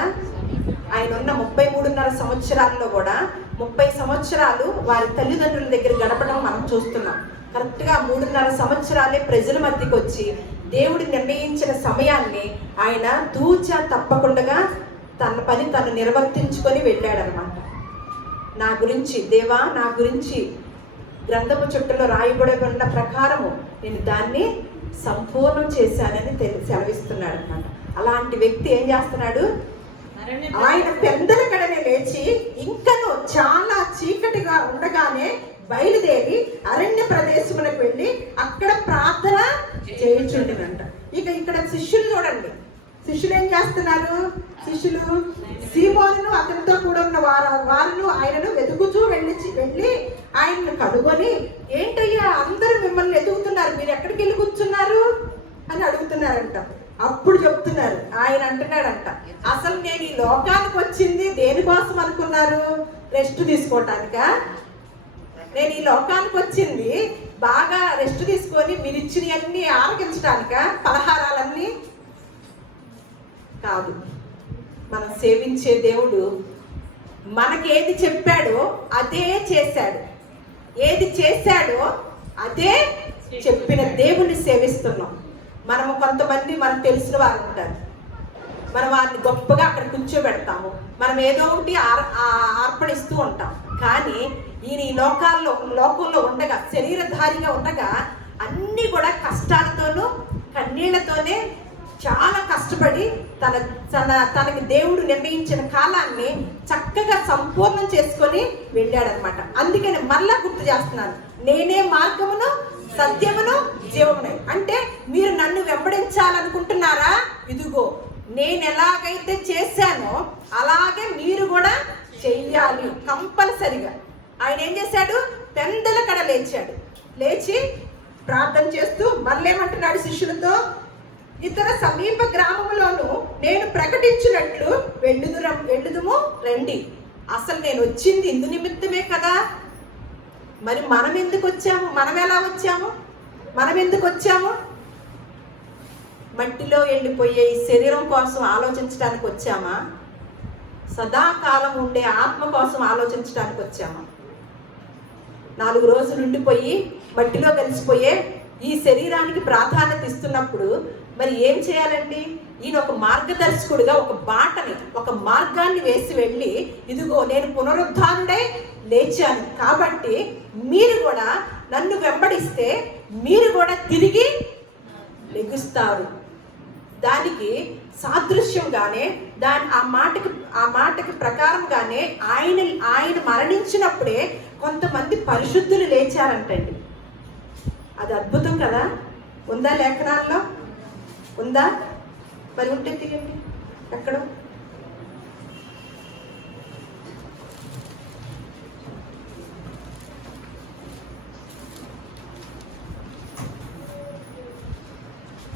ఆయన ఉన్న 33.5 సంవత్సరాల్లో కూడా 30 సంవత్సరాలు వారి తల్లిదండ్రుల దగ్గర గడపడం మనం చూస్తున్నాం. కరెక్ట్గా 3.5 సంవత్సరాలే ప్రజల మధ్యకి వచ్చి దేవుడు నిర్ణయించిన సమయాన్ని ఆయన తూచా తప్పకుండా తన పని తను నిర్వర్తించుకొని వెళ్ళాడనమాట. నా గురించి దేవా, నా గురించి గ్రంథపు చుట్టలో రాయబడి ఉన్న ప్రకారము నేను దాన్ని సంపూర్ణం చేశానని సెలవిస్తున్నాడు అనమాట. అలాంటి వ్యక్తి ఏం చేస్తున్నాడు? ఆయన పెందలకడనే లేచి ఇంకను చాలా చీకటిగా ఉండగానే బయలుదేరి అరణ్య ప్రదేశములకు వెళ్ళి అక్కడ ప్రార్థన చేయించుండేనంట. ఇక్కడ శిష్యులు చూడండి, శిష్యులు ఏం చేస్తున్నారు? శిష్యులు సీమోనును అతనితో కూడా ఉన్న వారును ఆయనను వెతుకుతూ వెళ్ళి ఆయనను కనుగొని, ఏంటయ్యా అందరూ మిమ్మల్ని వెతుకుతున్నారు, మీరు ఎక్కడికి వెళ్ళి కూర్చున్నారు అని అడుగుతున్నారంట. అప్పుడు చెప్తున్నారు, ఆయన అంటున్నాడంట, అసలు నేను ఈ లోకానికి వచ్చింది దేనికోసం అనుకున్నారు? రెస్ట్ తీసుకోవటానికా? నేను ఈ లోకానికి వచ్చింది బాగా రెస్ట్ తీసుకొని మీరు ఇచ్చినవన్నీ ఆరగించడానికా? పలహారాలన్నీ కాదు. మనం సేవించే దేవుడు మనకేది చెప్పాడో అదే చేశాడు, ఏది చేశాడో అదే చెప్పిన దేవుణ్ణి సేవిస్తున్నాం. మనము కొంతమంది మనకు తెలిసిన వారు ఉంటారు, మనం వారిని గొప్పగా అక్కడ కూర్చోబెడతాము, మనం ఏదో ఒకటి అర్పణిస్తూ ఉంటాం. కానీ ఈయన ఈ లోకంలో ఉండగా, శరీరధారిగా ఉండగా అన్నీ కూడా కష్టాలతోనూ కన్నీళ్లతోనే చాలా కష్టపడి తనకి దేవుడు నిర్ణయించిన కాలాన్ని చక్కగా సంపూర్ణం చేసుకొని వెళ్ళాడనమాట. అందుకని మరలా గుర్తు చేస్తున్నాను, నేనే మార్గమును సత్యమును జీవమును. అంటే మీరు నన్ను వెంబడించాలనుకుంటున్నారా? ఇదిగో నేను ఎలాగైతే చేశానో అలాగే మీరు కూడా చెయ్యాలి కంపల్సరిగా. ఆయన ఏం చేశాడు? పెందలకడ లేచాడు. లేచి ప్రార్థన చేస్తూ మళ్ళేమంటున్నాడు శిష్యులతో, ఇతర సమీప గ్రామంలోనూ నేను ప్రకటించినట్లు వెళ్ళుదుము రండి. అసలు నేను వచ్చింది ఇందు నిమిత్తమే కదా. మరి మనం ఎందుకు వచ్చాము? మనం ఎలా వచ్చాము? మనం ఎందుకు వచ్చాము? మట్టిలో వెళ్ళిపోయే ఈ శరీరం కోసం ఆలోచించడానికి వచ్చామా? సదాకాలం ఉండే ఆత్మ కోసం ఆలోచించడానికి వచ్చామా? 4 రోజులు ఉండిపోయి మట్టిలో కలిసిపోయే ఈ శరీరానికి ప్రాధాన్యత ఇస్తున్నప్పుడు మరి ఏం చేయాలండి? ఈయన ఒక మార్గదర్శకుడిగా ఒక బాటని, ఒక మార్గాన్ని వేసి వెళ్ళి, ఇదిగో నేను పునరుద్ధానుడై లేచాను కాబట్టి మీరు కూడా నన్ను వెంబడిస్తే మీరు కూడా తిరిగి లెగుస్తారు. దానికి సాదృశ్యంగానే ఆ మాటకి ప్రకారంగానే ఆయన మరణించినప్పుడే కొంతమంది పరిశుద్ధులు లేచారంటండి. అది అద్భుతం కదా. ఉందా లేఖనాల్లో? ఉందా? మరి ఉంటే తీయండి. ఎక్కడో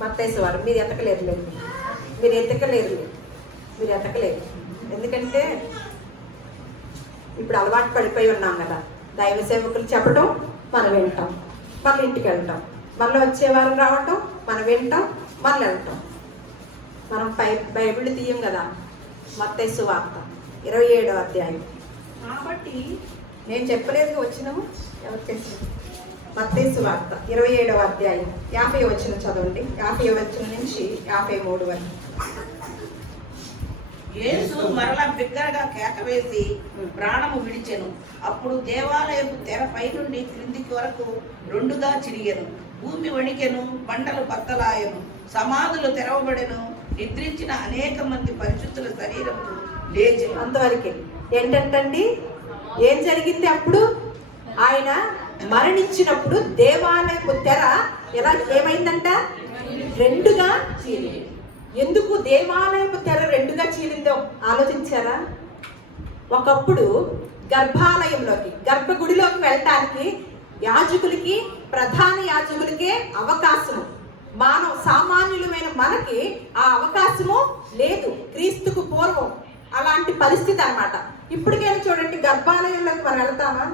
మత్తయి వారు మీరు ఎతకలేరులేండి, మీరు ఎతకలేరు. ఎందుకంటే ఇప్పుడు అలవాటు పడిపోయి ఉన్నాం కదా. దైవ సేవకులు చెప్పడం మనం వింటాం, మళ్ళీ ఇంటికి వెళ్తాం, మళ్ళీ వచ్చే వారం రావటం మనం వింటాం, మళ్ళీ వెళ్తాం. మనం బైబిల్ తీయం కదా. మత్తయి సువార్త 27వ అధ్యాయం. కాబట్టి నేను చెప్పలేదు వచ్చినాము ఎవరికి తెలుసు. మత్తయి సువార్త 27వ అధ్యాయం 50వ వచనం చదవండి. 50వ వచనం నుంచి 53 వరకు. యేసు మరలా బిగ్గరగా కేక వేసి ప్రాణము విడిచెను. అప్పుడు దేవాలయపు తెర పై నుండి క్రిందికి వరకు 2గా చిరిగెను. భూమి వణికెను, బండలు బద్దలాయెను, సమాధులు తెరవబడెను. నిద్రించిన అనేక మంది పరిశుద్ధుల శరీరములు లేచెను. అంతవరకే. ఏంటంటండి ఏం జరిగింది? అప్పుడు ఆయన మరణించినప్పుడు దేవాలయపు తెర ఏమైందంట? 2గా చీలింది. ఎందుకు దేవాలయపు తెర 2గా చీలిందో ఆలోచించారా? ఒకప్పుడు గర్భగుడిలోకి వెళ్ళటానికి యాజకులకి, ప్రధాన యాజకులకే అవకాశము. సామాన్యులమైన మనకి ఆ అవకాశము లేదు. క్రీస్తుకు పూర్వం అలాంటి పరిస్థితి అన్నమాట. ఇప్పటికైనా చూడండి, గర్భాలయంలోకి మనం వెళ్తామా?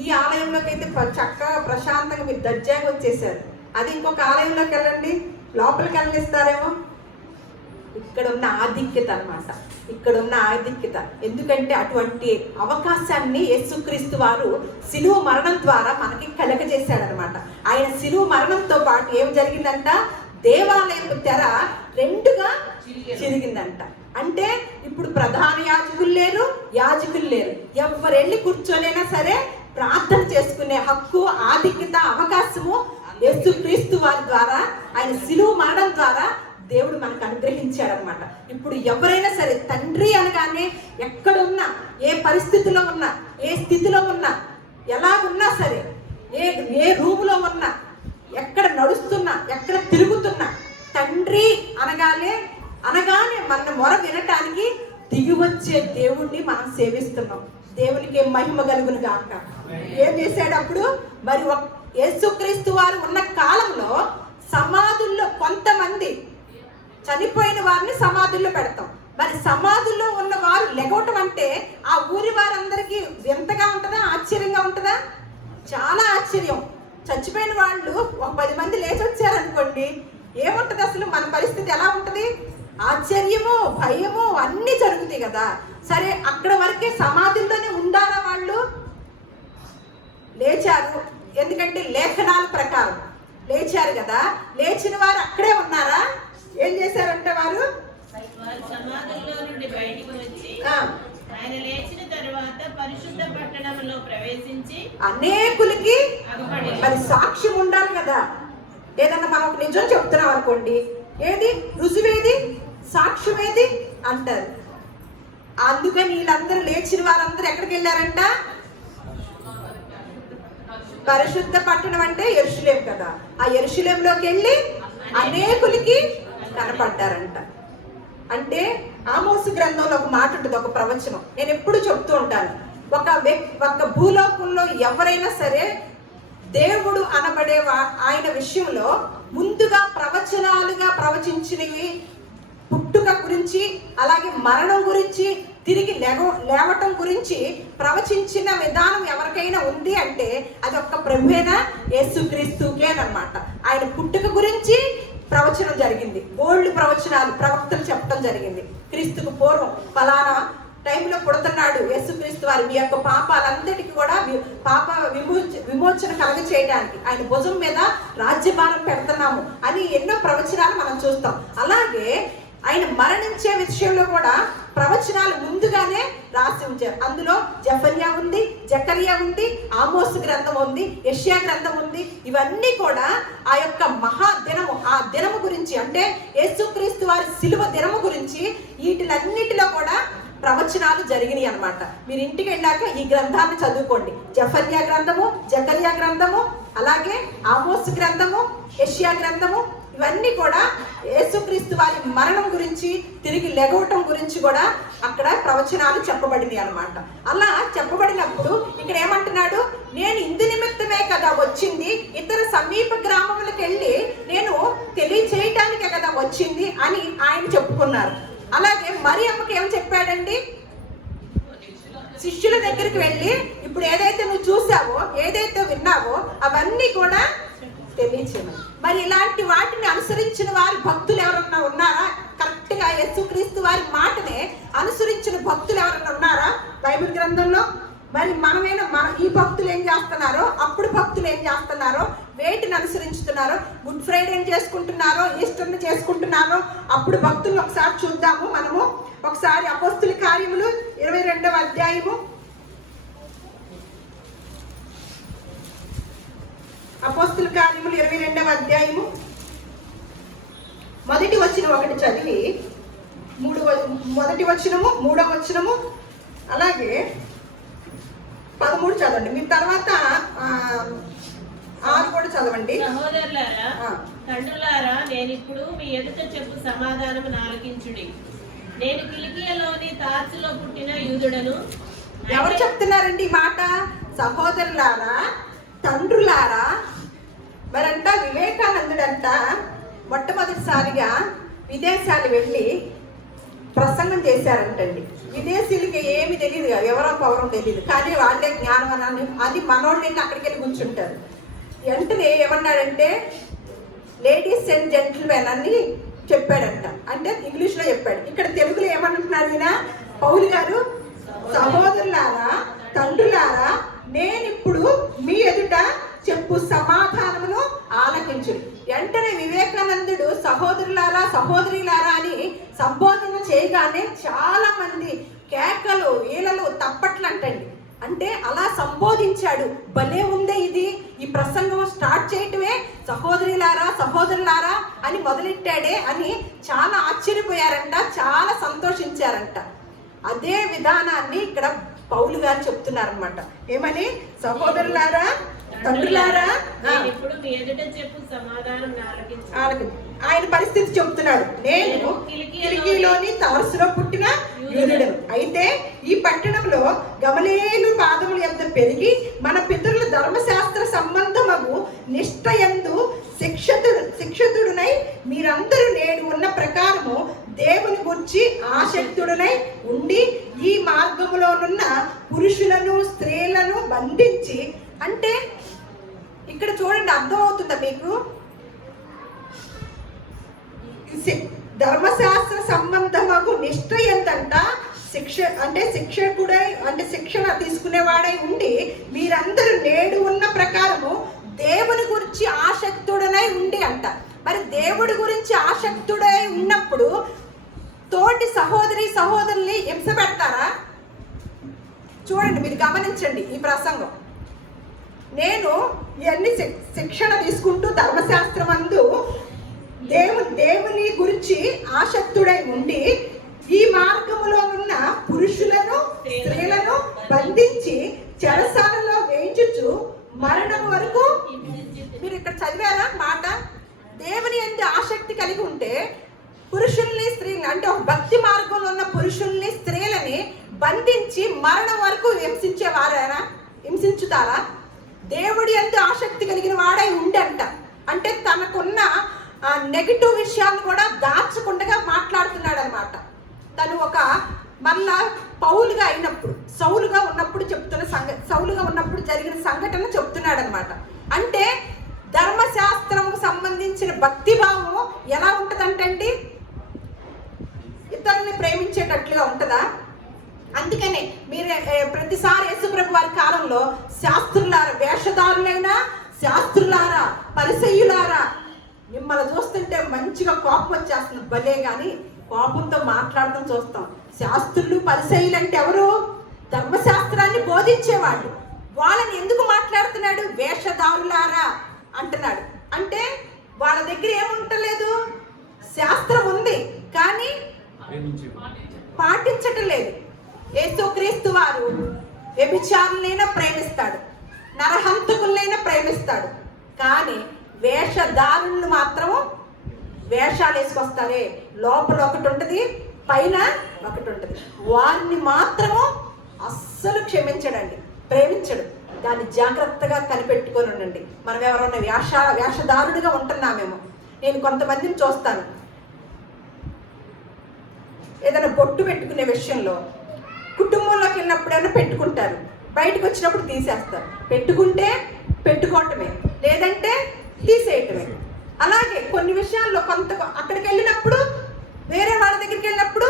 ఈ ఆలయంలోకి అయితే చక్కగా ప్రశాంతంగా మీరు దర్జాగా వచ్చేసారు. అది ఇంకొక ఆలయంలోకి వెళ్ళండి, లోపలికి వెళ్ళనిస్తారేమో. ఇక్కడున్న ఆధిక్యత అన్నమాట, ఇక్కడున్న ఆధిక్యత. ఎందుకంటే అటువంటి అవకాశాన్ని యేసుక్రీస్తు వారు శిలువ మరణం ద్వారా మనకి కలగజేశాడనమాట. ఆయన శిలువ మరణంతో పాటు ఏం జరిగిందంట? దేవాలయపు తెర 2గా చిరిగిందంట. అంటే ఇప్పుడు ప్రధాన యాజకులు లేరు, ఎవరెళ్ళి కూర్చొనైనా సరే ప్రార్థన చేసుకునే హక్కు, ఆధిక్యత, అవకాశము యేసుక్రీస్తు వారి ద్వారా, ఆయన సిలువ మరణం ద్వారా దేవుడు మనకు అనుగ్రహించాడనమాట. ఇప్పుడు ఎవరైనా సరే తండ్రి అనగానే ఎక్కడున్నా, ఏ పరిస్థితిలో ఉన్నా, ఏ స్థితిలో ఉన్నా, ఎలాగున్నా సరే, ఏ రూములో ఉన్నా, ఎక్కడ నడుస్తున్నా, ఎక్కడ తిరుగుతున్నా, తండ్రి అనగానే మన మొర వినటానికి దిగి వచ్చే దేవుణ్ణి మనం సేవిస్తున్నాం. దేవునికి మహిమ కలుగును గాక. ఏం చేశాడు అప్పుడు? మరి యేసుక్రీస్తు వారు ఉన్న కాలంలో సమాధుల్లో కొంతమంది చనిపోయిన వారిని సమాధుల్లో పెడతాం. మరి సమాధుల్లో ఉన్న వారు లెగవటం అంటే ఆ ఊరి వారందరికీ ఎంతగా ఉంటుందా, ఆశ్చర్యంగా ఉంటుందా? చాలా ఆశ్చర్యం. చచ్చిపోయిన వాళ్ళు ఒక 10 మంది లేచి వచ్చారనుకోండి, ఏముంటది అసలు? మన పరిస్థితి ఎలా ఉంటది? ఆశ్చర్యము, భయము అన్నీ జరుగుతాయి కదా. సరే, అక్కడ వరకే సమాధుల్లోనే ఉండాలా? వాళ్ళు లేచారు, ఎందుకంటే లేఖనాల ప్రకారం లేచారు కదా. లేచిన వారు అక్కడే ఉన్నారా? ఏం చేశారంటే వారు సమాధుల్లో నుండి బయటికి వచ్చి ఆయన లేచిన తరువాత పరిశుద్ధ పట్టణంలో ప్రవేశించి అనేకులకి మరి సాక్ష్యం ఉండాలి కదా. ఏదన్నా మనం ఒక నిజం చెప్తున్నాం అనుకోండి, ఏది రుజువేది, సాక్ష్యం ఏది అంటారు. అందుకని వీళ్ళందరూ లేచిన వారందరూ ఎక్కడికి వెళ్ళారంట? పరిశుద్ధ పట్టణం అంటే యెరూషలేం కదా. ఆ యెరూషలేంలోకి వెళ్ళి అనేకులకి కనపడ్డారంట. అంటే ఆమోసు గ్రంథంలో ఒక మాట ఉంటుంది, ఒక ప్రవచనం. నేను ఎప్పుడు చెప్తూ ఉంటాను, ఒక భూలోకంలో ఎవరైనా సరే దేవుడు అనబడే ఆయన విషయంలో ముందుగా ప్రవచనాలుగా ప్రవచించినవి, పుట్టుక గురించి, అలాగే మరణం గురించి, తిరిగి లేవటం గురించి ప్రవచించిన విధానం ఎవరికైనా ఉంది అంటే అది ఒక్క ప్రభువైన యేసుక్రీస్తుకేనమాట. ఆయన పుట్టుక గురించి ప్రవచనం జరిగింది, బోల్డ్ ప్రవచనాలు ప్రవక్తలు చెప్పడం జరిగింది. క్రీస్తుకు పూర్వం ఫలానా టైంలో పుడుతున్నాడు యేసుక్రీస్తు వారి, మీ యొక్క పాపాలందరికీ కూడా పాప విమోచన కలగ చేయడానికి ఆయన భుజం మీద రాజ్యభారం పెడుతున్నాము అని ఎన్నో ప్రవచనాలు మనం చూస్తాం. అలాగే ఆయన మరణించే విషయంలో కూడా ప్రవచనాలు ముందుగానే రాసి ఉంచారు. అందులో జెఫన్యా ఉంది, జకరియా ఉంది, ఆమోసు గ్రంథం ఉంది, యెషయా గ్రంథం ఉంది. ఇవన్నీ కూడా ఆ యొక్క మహాదినము, ఆ దినము గురించి, అంటే యేసుక్రీస్తు వారి సిలువ దినము గురించి వీటిలన్నిటిలో కూడా ప్రవచనాలు జరిగినాయి అన్నమాట. మీరు ఇంటికి వెళ్ళాక ఈ గ్రంథాన్ని చదువుకోండి. జెఫన్యా గ్రంథము, జకరియా గ్రంథము, అలాగే ఆమోసు గ్రంథము, యెషయా గ్రంథము, ఇవన్నీ కూడా యేసుక్రీస్తు వారి మరణం గురించి, తిరిగి లెగవటం గురించి కూడా అక్కడ ప్రవచనాలు చెప్పబడినాయి అన్నమాట. అలా చెప్పబడినప్పుడు ఇక్కడ ఏమంటున్నాడు? నేను ఇందు నిమిత్తమే కదా వచ్చింది, ఇతర సమీప గ్రామములకు వెళ్ళి నేను తెలియచేయటానికే కదా వచ్చింది అని ఆయన చెప్పుకున్నారు. అలాగే మరియమ్మకి ఏం చెప్పాడండి? శిష్యుల దగ్గరికి వెళ్ళి ఇప్పుడు ఏదైతే నువ్వు చూసావో, ఏదైతే విన్నావో అవన్నీ కూడా తెలియచేయమని. మరి ఇలాంటి వాటిని అనుసరించిన వారి భక్తులు ఎవరన్నా ఉన్నారా? కరెక్ట్ గా యేసుక్రీస్తు వారి మాటనే అనుసరించిన భక్తులు ఎవరన్నా ఉన్నారా బైబిల్ గ్రంథంలో? మరి మన ఈ భక్తులు ఏం చేస్తున్నారో, అప్పుడు భక్తులు ఏం చేస్తున్నారో, వేటిని అనుసరించుతున్నారో, గుడ్ ఫ్రైడే చేసుకుంటున్నారో, ఈస్టర్ని చేసుకుంటున్నారో, అప్పుడు భక్తులు ఒకసారి చూద్దాము మనము. ఒకసారి అపోస్తుల కార్యములు 22వ అధ్యాయము, అపోస్తుల కార్యములు 22వ అధ్యాయము మొదటి వచనం ఒకటి చదివి, మొదటి వచనము, 3వ వచనము, అలాగే 13 చదవండి. మీ తర్వాత 6 కూడా చదవండి. సహోదరులారా, తండ్రులారా, నేను ఇప్పుడు మీ ఎదుట చెప్పు సమాధానము ఆలకించుడి. నేను కిలికియలోని తార్సులో పుట్టిన యూదుడను. ఎవరు చెప్తున్నారండి ఈ మాట? సహోదరులారా, తండ్రులారా. మరంట వివేకానందుడంట మొట్టమొదటిసారిగా విదేశాలు వెళ్ళి ప్రసంగం చేశారంటండి. విదేశీయులకి ఏమి తెలియదు, ఎవరో పవరం తెలియదు, కానీ వాళ్ళే జ్ఞానం అని మనోళ్ళు వెళ్ళి అక్కడికి వెళ్ళి కూర్చుంటారు. వెంటనే ఏమన్నాడంటే లేడీస్ అండ్ జెంటిల్మెన్ అని చెప్పాడంట. అంటే ఇంగ్లీష్లో చెప్పాడు. ఇక్కడ తెలుగులో ఏమంటున్నారు ఈయన? పౌలు గారు, సహోదరులారా, తండ్రులారా, నేనిప్పుడు మీ ఎదుట చెప్పు సమాధానమును ఆలకించుడు. వెంటనే వివేకానందుడు సహోదరులారా, సహోదరులారా అని సంబోధన చేయగానే చాలా మంది కేకలు, ఈలలు, తప్పట్లు అంటండి. అంటే అలా సంబోధించాడు. భలే ఉందే ఇది, ఈ ప్రసంగం స్టార్ట్ చేయటమే సహోదరులారా సహోదరులారా అని మొదలెట్టాడే అని చాలా ఆశ్చర్యపోయారంట, చాలా సంతోషించారంట. అదే విధానాన్ని ఇక్కడ పౌలు గారు చెప్తున్నారన్నమాట. ఏమని? సహోదరులారా తండ్రులారా. ఇప్పుడు మీ ఎదుట చెప్పు సమాధానం ఆయన పరిస్థితి చెప్తున్నాడు. నేను కిలికీలోని తార్సులో పుట్టిన యూదుడను. అయితే ఈ పట్టణంలో గమలీయేలు పాదముల యొద్ద పెరిగి మన పితరుల ధర్మశాస్త్ర సంబంధమగు నిష్ఠయందు శిక్షితుడునై మీరందరూ నేడు ఉన్న ప్రకారము దేవుని గురించి ఆసక్తుడనై ఉండి ఈ మార్గములోనున్న పురుషులను స్త్రీలను బంధించి, అంటే ఇక్కడ చూడండి, అర్థం అవుతుందా మీకు? ధర్మశాస్త్ర సంబంధమగు నిష్ఠ ఎంతంట శిక్షకుడై అంటే శిక్షణ తీసుకునేవాడై ఉండి మీరందరూ నేడు ఉన్న ప్రకారము దేవుని గురించి ఆసక్తుడనై ఉండి అంట. మరి దేవుడి గురించి ఆసక్తుడై ఉన్నప్పుడు తోటి సహోదరుల్ని హింస పెడతారా? చూడండి, మీరు గమనించండి ఈ ప్రసంగం. నేను ఇవన్నీ శిక్షణ తీసుకుంటూ ధర్మశాస్త్రమందు దేవుని గురించి ఆసక్తుడై ఉండి ఈ మార్గములో ఉన్న పురుషులను స్త్రీలను బంధించి చెరసాలలో వేయించుచు మరణం వరకు. మీరు ఇక్కడ చదివారా మాట? దేవుని యందు ఆసక్తి కలిగి ఉంటే పురుషుల్ని స్త్రీని, అంటే ఒక భక్తి మార్గంలో ఉన్న పురుషుల్ని స్త్రీలని బంధించి మరణం వరకు హింసించుతారా? దేవుడి యందు ఆసక్తి కలిగిన వాడై ఉండంట. అంటే తనకున్న నెగిటివ్ విషయాలను కూడా దాచకుండా మాట్లాడుతున్నాడు అనమాట. తను ఒక మళ్ళా పౌలుగా అయినప్పుడు, సౌలుగా ఉన్నప్పుడు సౌలుగా ఉన్నప్పుడు జరిగిన సంఘటన చెప్తున్నాడు అనమాట. అంటే ధర్మశాస్త్రముకు సంబంధించిన భక్తి భావం ఎలా ఉంటుందంటే ఇతరుల్ని ప్రేమించేటట్లుగా ఉంటుందా? అందుకనే మీరు ప్రతిసారి యేసుప్రభు వారి కాలంలో శాస్త్రులారా, వేషధారులైనా శాస్త్రులారా, పరిసయ్యులారా, మిమ్మల్ని చూస్తుంటే మంచిగా కోపం వచ్చేస్తుంది భలే, కానీ కోపంతో మాట్లాడడం చూస్తాం. శాస్త్రులు పరిసయ్యులు అంటే ఎవరు? ధర్మశాస్త్రాన్ని బోధించేవాళ్ళు. వాళ్ళని ఎందుకు మాట్లాడుతున్నాడు? వేషధారులారా అంటున్నాడు. అంటే వాళ్ళ దగ్గర ఏముంటలేదు, శాస్త్రం ఉంది కానీ పాటించటం లేదు. యేసుక్రీస్తు వారు వ్యభిచారులైనా ప్రేమిస్తాడు, నరహంతకులైనా ప్రేమిస్తాడు, కానీ వేషధారులను మాత్రం వేషాలు వేసుకొస్తారే, లోపల ఒకటి ఉంటుంది పైన ఒకటి ఉంటుంది. వారిని మాత్రము అస్సలు క్షమించడండి, ప్రేమించడు. దాన్ని జాగ్రత్తగా కనిపెట్టుకొని ఉండండి. మనం ఎవరైనా వేషధారుడిగా ఉంటున్నామేమో. నేను కొంతమందిని చూస్తాను, ఏదైనా బొట్టు పెట్టుకునే విషయంలో కుటుంబంలోకి వెళ్ళినప్పుడైనా పెట్టుకుంటారు, బయటకు వచ్చినప్పుడు తీసేస్తారు. పెట్టుకుంటే పెట్టుకోవటమే, లేదంటే తీసేయటమే. అలాగే కొన్ని విషయాల్లో అక్కడికి వెళ్ళినప్పుడు వేరే వాళ్ళ దగ్గరికి వెళ్ళినప్పుడు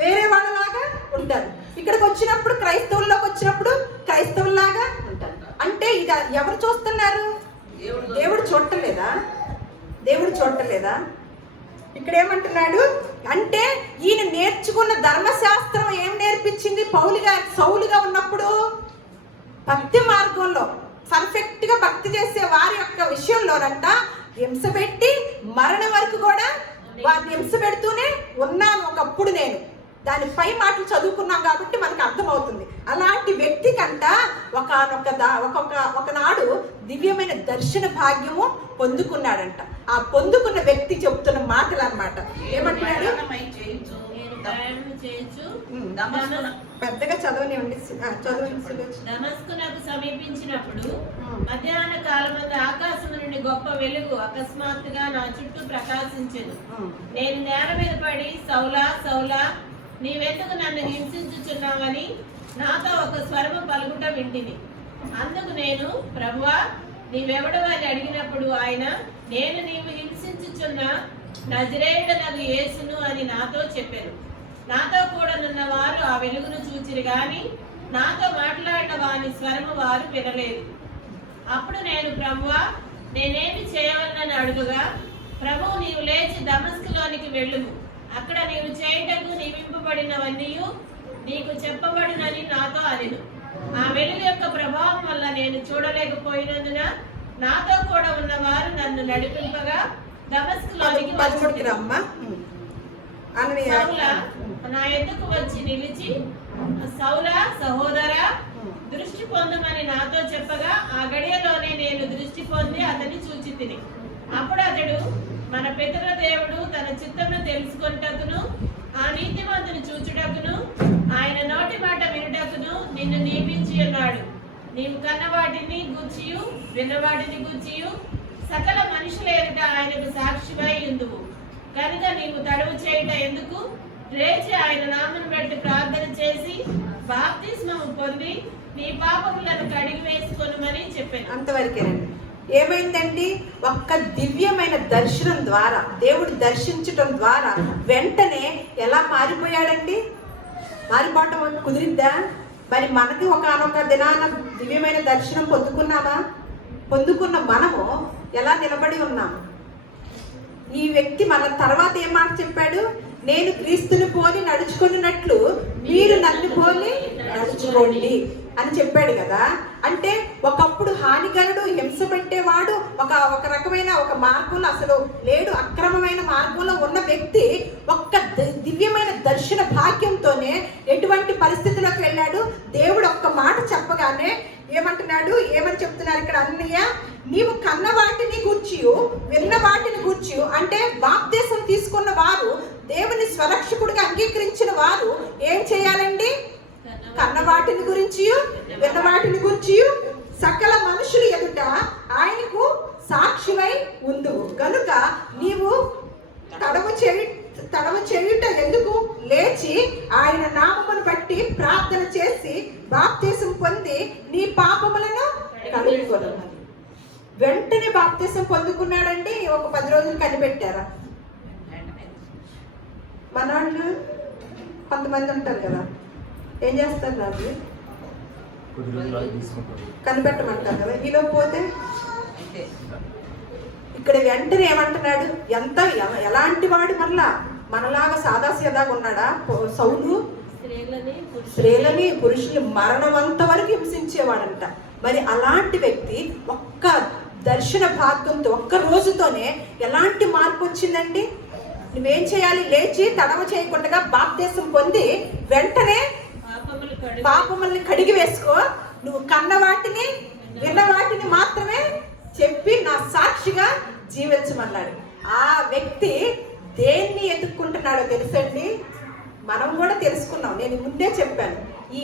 వేరే వాళ్ళలాగా ఉంటారు, ఇక్కడికి వచ్చినప్పుడు క్రైస్తవుల్లోకి వచ్చినప్పుడు క్రైస్తవుల్లాగా ఉంటారు. అంటే ఇక ఎవరు చూస్తున్నారు? దేవుడు చూడటలేదా? దేవుడు చూడటలేదా? ఇక్కడ ఏమంటున్నాడు అంటే ఈయన నేర్చుకున్న ధర్మశాస్త్రం ఏం నేర్పించింది? సౌలుగా ఉన్నప్పుడు భక్తి మార్గంలో పర్ఫెక్ట్ గా భక్తి చేసే వారి యొక్క విషయంలోనంట హింస పెట్టి మరణం వరకు కూడా వారిని హింస పెడుతూనే ఉన్నాను ఒకప్పుడు. నేను దానిపై మాటలు చదువుకున్నాం కాబట్టి మనకు అర్థమవుతుంది. అలాంటి వ్యక్తి కంట ఒకనాడు దివ్యమైన దర్శన భాగ్యము పొందుకున్నాడంట. ఆ పొందుకున్న వ్యక్తి చెప్తున్న మాటలు అన్నమాట. ఏమంటున్నాడు? పెద్దగా చదవనివ్వండి. దమస్కునకు సమీపించినప్పుడు మధ్యాహ్న కాలమందు ఆకాశం నుండి గొప్ప వెలుగు అకస్మాత్తుగా నా చుట్టూ ప్రకాశించెను. నేను నేల మీద పడి, సౌలా సౌలా, నీవెందుకు నన్ను హింసించుచున్నావని నాతో ఒక స్వరము పలుకుట వింటిని. అందుకు నేను, ప్రభువా నీవెవడవు అని అడిగినప్పుడు ఆయన, నేను నీవు హింసించుచున్న నజరేయుడనగు యేసును అని నాతో చెప్పాను. నాతో కూడా నున్న వారు ఆ వెలుగును చూచిరి గాని నాతో మాట్లాడిన వాని స్వరము వారు వినలేదు. అప్పుడు నేను, ప్రభువా నేనేమి చేయవలనని అడుగుగా, ప్రభువు నీవు లేచి దమస్కులోనికి వెళ్ళుము, అక్కడ నీవు చేయుటకు నియమింపబడినవన్నీ నీకు చెప్పబడినని నాతో అనెను. ఆ వెలుగు యొక్క ప్రభావం వల్ల నేను చూడలేకపోయినందున నాతో కూడా ఉన్నవారు నన్ను నడిపింపగా దమస్కులోనికి పదమూడుకి రమ్మా. అన్నయ్య సౌలా నా ఎద్దుకు వచ్చి నిలిచి, సౌలా సహోదరా దృష్టి పొందమని నాతో చెప్పగా ఆ గడియలోనే నేను దృష్టి పొంది అతన్ని చూచి తిని. అప్పుడు అతడు, మన పితరుల దేవుడు తన చిత్తమును తెలుసుకొనుటకును ఆ నీతిమంతుని చూచుటకును ఆయన నోటి మాట వినుటకును నిన్ను నియమించి ఉన్నాడు. నీవు కన్న వాటిని గూర్చియు విన్నవాటిని గూర్చియు సకల మనుషుల ఎదుట ఆయనకు సాక్షివై ఉందువు. కనుక నీవు తడవు చేయుట ఎందుకు? లేచి ఆయన నామను బట్టి ప్రార్థన చేసి బాప్తిస్మము పొంది నీ పాపములను కడిగి వేసుకొనుమని చెప్పాను. అంతవరకేనండి. ఏమైందండి? ఒక్క దివ్యమైన దర్శనం ద్వారా, దేవుడు దర్శించటం ద్వారా వెంటనే ఎలా మారిపోయాడండి? మారిపోవటం కుదిరిద్దా? మరి మనకి ఒకనొక దినాన దివ్యమైన దర్శనం పొందుకున్నామా? పొందుకున్న మనము ఎలా నిలబడి ఉన్నాము? ఈ వ్యక్తి మన తర్వాత ఏం మాట చెప్పాడు? నేను క్రీస్తుని పోలి నడుచుకున్నట్లు మీరు నన్ను పోలి నడుచుకోండి అని చెప్పాడు కదా. అంటే ఒకప్పుడు హానికరుడు, హింస పెట్టేవాడు, ఒక రకమైన ఒక మార్గంలో అసలు లేడు, అక్రమమైన మార్గంలో ఉన్న వ్యక్తి ఒక్క దివ్యమైన దర్శన భాగ్యంతోనే ఎటువంటి పరిస్థితిలోకి వెళ్ళాడు? దేవుడు ఒక్క మాట చెప్పగానే ఏమంటున్నాడు? ఏమని చెప్తున్నారు ఇక్కడ? అన్నయ్య, నీవు కన్న వాటిని గూర్చియు విన్న వాటిని గూర్చియు, అంటే బాప్తిసం తీసుకున్న వారు, దేవుని స్వరక్షకుడిగా అంగీకరించిన వారు ఏం చేయాలండి? కన్న వాటిని గురించి విన్న వాటిని గురించి సకల మనుషులు ఎదుట ఆయనకు సాక్షివై ఉందువు. గనుక నీవు తడవ చేయుట ఎందుకు? లేచి ఆయన నామమును బట్టి ప్రార్థన చేసి బాప్తిసం పొంది నీ పాపములను కడుగుకొను. వెంటనే బాప్తిసం పొందుకున్నాడండి. ఒక 10 రోజులు కనిపెట్టారా? మనవాళ్ళు కొంతమంది ఉంటారు కదా, ఏం చేస్తారు? రాజు కనిపెట్టమంటారు కదా, ఈలో పోతే ఇక్కడ వెంటనే ఏమంటున్నాడు? ఎలాంటి వాడు? మరలా మనలాగా సాదాసీదాగా ఉన్నాడా? సౌలు స్త్రీలని పురుషులు మరణమంత వరకు హింసించేవాడంట. మరి అలాంటి వ్యక్తి ఒక్క దర్శన భాగ్యంతో, ఒక్క రోజుతోనే ఎలాంటి మార్పు వచ్చిందండి? నువ్వేం చేయాలి? లేచి తడవ చేయకుండా బాప్తిసం పొంది వెంటనే పాపముల్ని కడిగి వేసుకో. నువ్వు కన్న వాటిని విన్న వాటిని మాత్రమే చెప్పి నా సాక్షిగా జీవించమన్నాడు. ఆ వ్యక్తి దేన్ని ఎత్తుక్కుంటున్నాడో తెలుసండి? మనం కూడా తెలుసుకున్నాం. నేను ముందే చెప్పాను, ఈ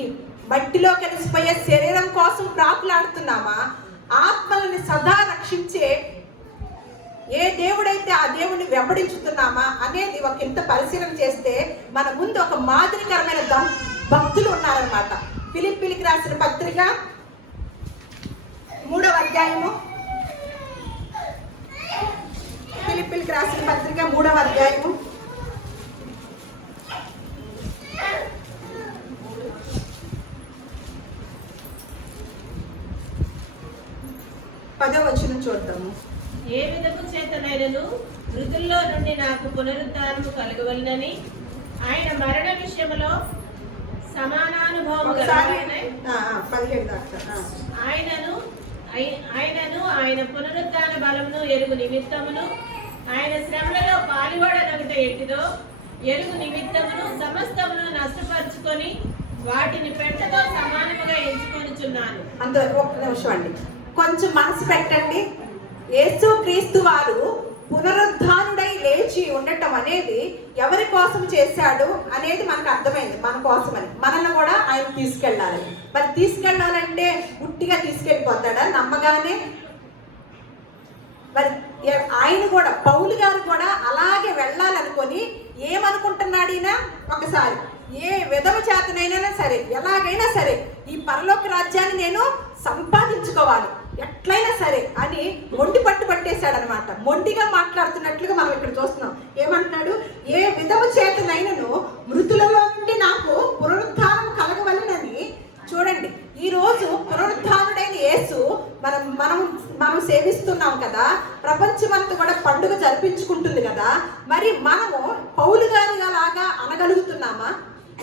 మట్టిలో కలిసిపోయే శరీరం కోసం ప్రాకులాడుతున్నామా, ఆత్మలని సదా రక్షించే ఏ దేవుడైతే ఆ దేవుని వెంబడించుతున్నామా అనేది ఒక ఇంత పరిశీలన చేస్తే మన ముందు ఒక మాదిరికరమైన భక్తులు ఉన్నారనమాట. ఫిలిప్పీలకు రాసిన పత్రిక 3వ అధ్యాయము, ఫిలిప్పీలకు రాసిన పత్రిక 3వ అధ్యాయము 10వ వచనం చూద్దాము. ఏ విధము చేతనైనను మృతుల్లో నుండి నాకు పునరుద్ధానము కలగవలెనని ఆయన మరణ విషయంలో సమానానుభవం ఆయనను ఆయన పునరుద్ధాన బలమును ఎరుగు నిమిత్తమును ఆయన శ్రమలలో పాలుపడనగుట ఎట్టిదో ఎరుగు నిమిత్తమును సమస్తమును నష్టపరుచుకొని వాటిని పెట్టతో సమానముగా ఎంచుకొనుచున్నాను. అంత ఒక్క నిమిషం అండి, కొంచెం మనసు పెట్టండి. యేసు క్రీస్తు వారు పునరుద్ధానుడై లేచి ఉండటం అనేది ఎవరి కోసం చేశాడు అనేది మనకు అర్థమైంది. మన కోసమని, మనల్ని కూడా ఆయన తీసుకెళ్ళాలి. మరి తీసుకెళ్ళాలంటే ఉట్టిగా తీసుకెళ్ళిపోతాడా? నమ్మగానే. మరి ఆయన కూడా, పౌలు గారు కూడా అలాగే వెళ్ళాలనుకొని ఏమనుకుంటున్నాడు ఈయన? ఒకసారి ఏ విధవ చేతనైనా సరే, ఎలాగైనా సరే ఈ పరలోక రాజ్యాన్ని నేను సంపాదించుకోవాలి ఎట్లయినా సరే అని మొండి పట్టు పట్టేశాడు అనమాట. మొండిగా మాట్లాడుతున్నట్లుగా మనం ఇక్కడ చూస్తున్నాం. ఏమంటున్నాడు? ఏ విధవ చేతనైనను మృతులలో నుండి నాకు పునరుద్ధానం కలగవలెనని. చూడండి, ఈ రోజు పునరుద్ధానుడైన యేసు మనం సేవిస్తున్నాం కదా, ప్రపంచమంతా కూడా పండుగ జరిపించుకుంటుంది కదా. మరి మనము పౌలు గారి లాగా అనగలుగుతున్నామా?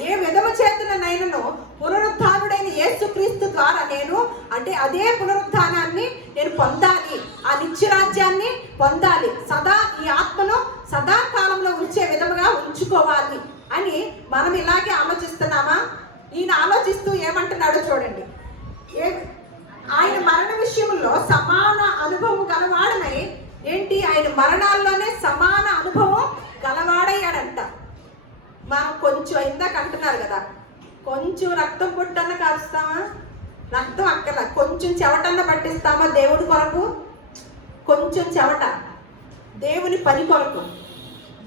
ఏ విధవ చేతనైనను పునరుద్ధానుడైన యేసుక్రీస్తు ద్వారా నేను అంటే అదే పునరుద్ధానాన్ని నేను పొందాలి, ఆ నిత్యరాజ్యాన్ని పొందాలి, సదా ఈ ఆత్మను సదాకాలంలో ఉంచే విధముగా ఉంచుకోవాలి అని మనం ఇలాగే ఆలోచిస్తున్నామా? ఈయన ఆలోచిస్తూ ఏమంటున్నాడో చూడండి. ఆయన మరణ విషయంలో సమాన అనుభవం గలవాడనై, ఏంటి ఆయన మరణాల్లోనే సమాన అనుభవం గలవాడయ్యాడంట. మనం కొంచెం ఇందాక అంటున్నారు కదా, కొంచెం రక్తం పుట్టన్న కారుస్తామా? రక్తం అక్కల కొంచెం చెవటన్న పట్టిస్తామా దేవుడి కొరకు? కొంచెం చెవట దేవుని పని కొరకు,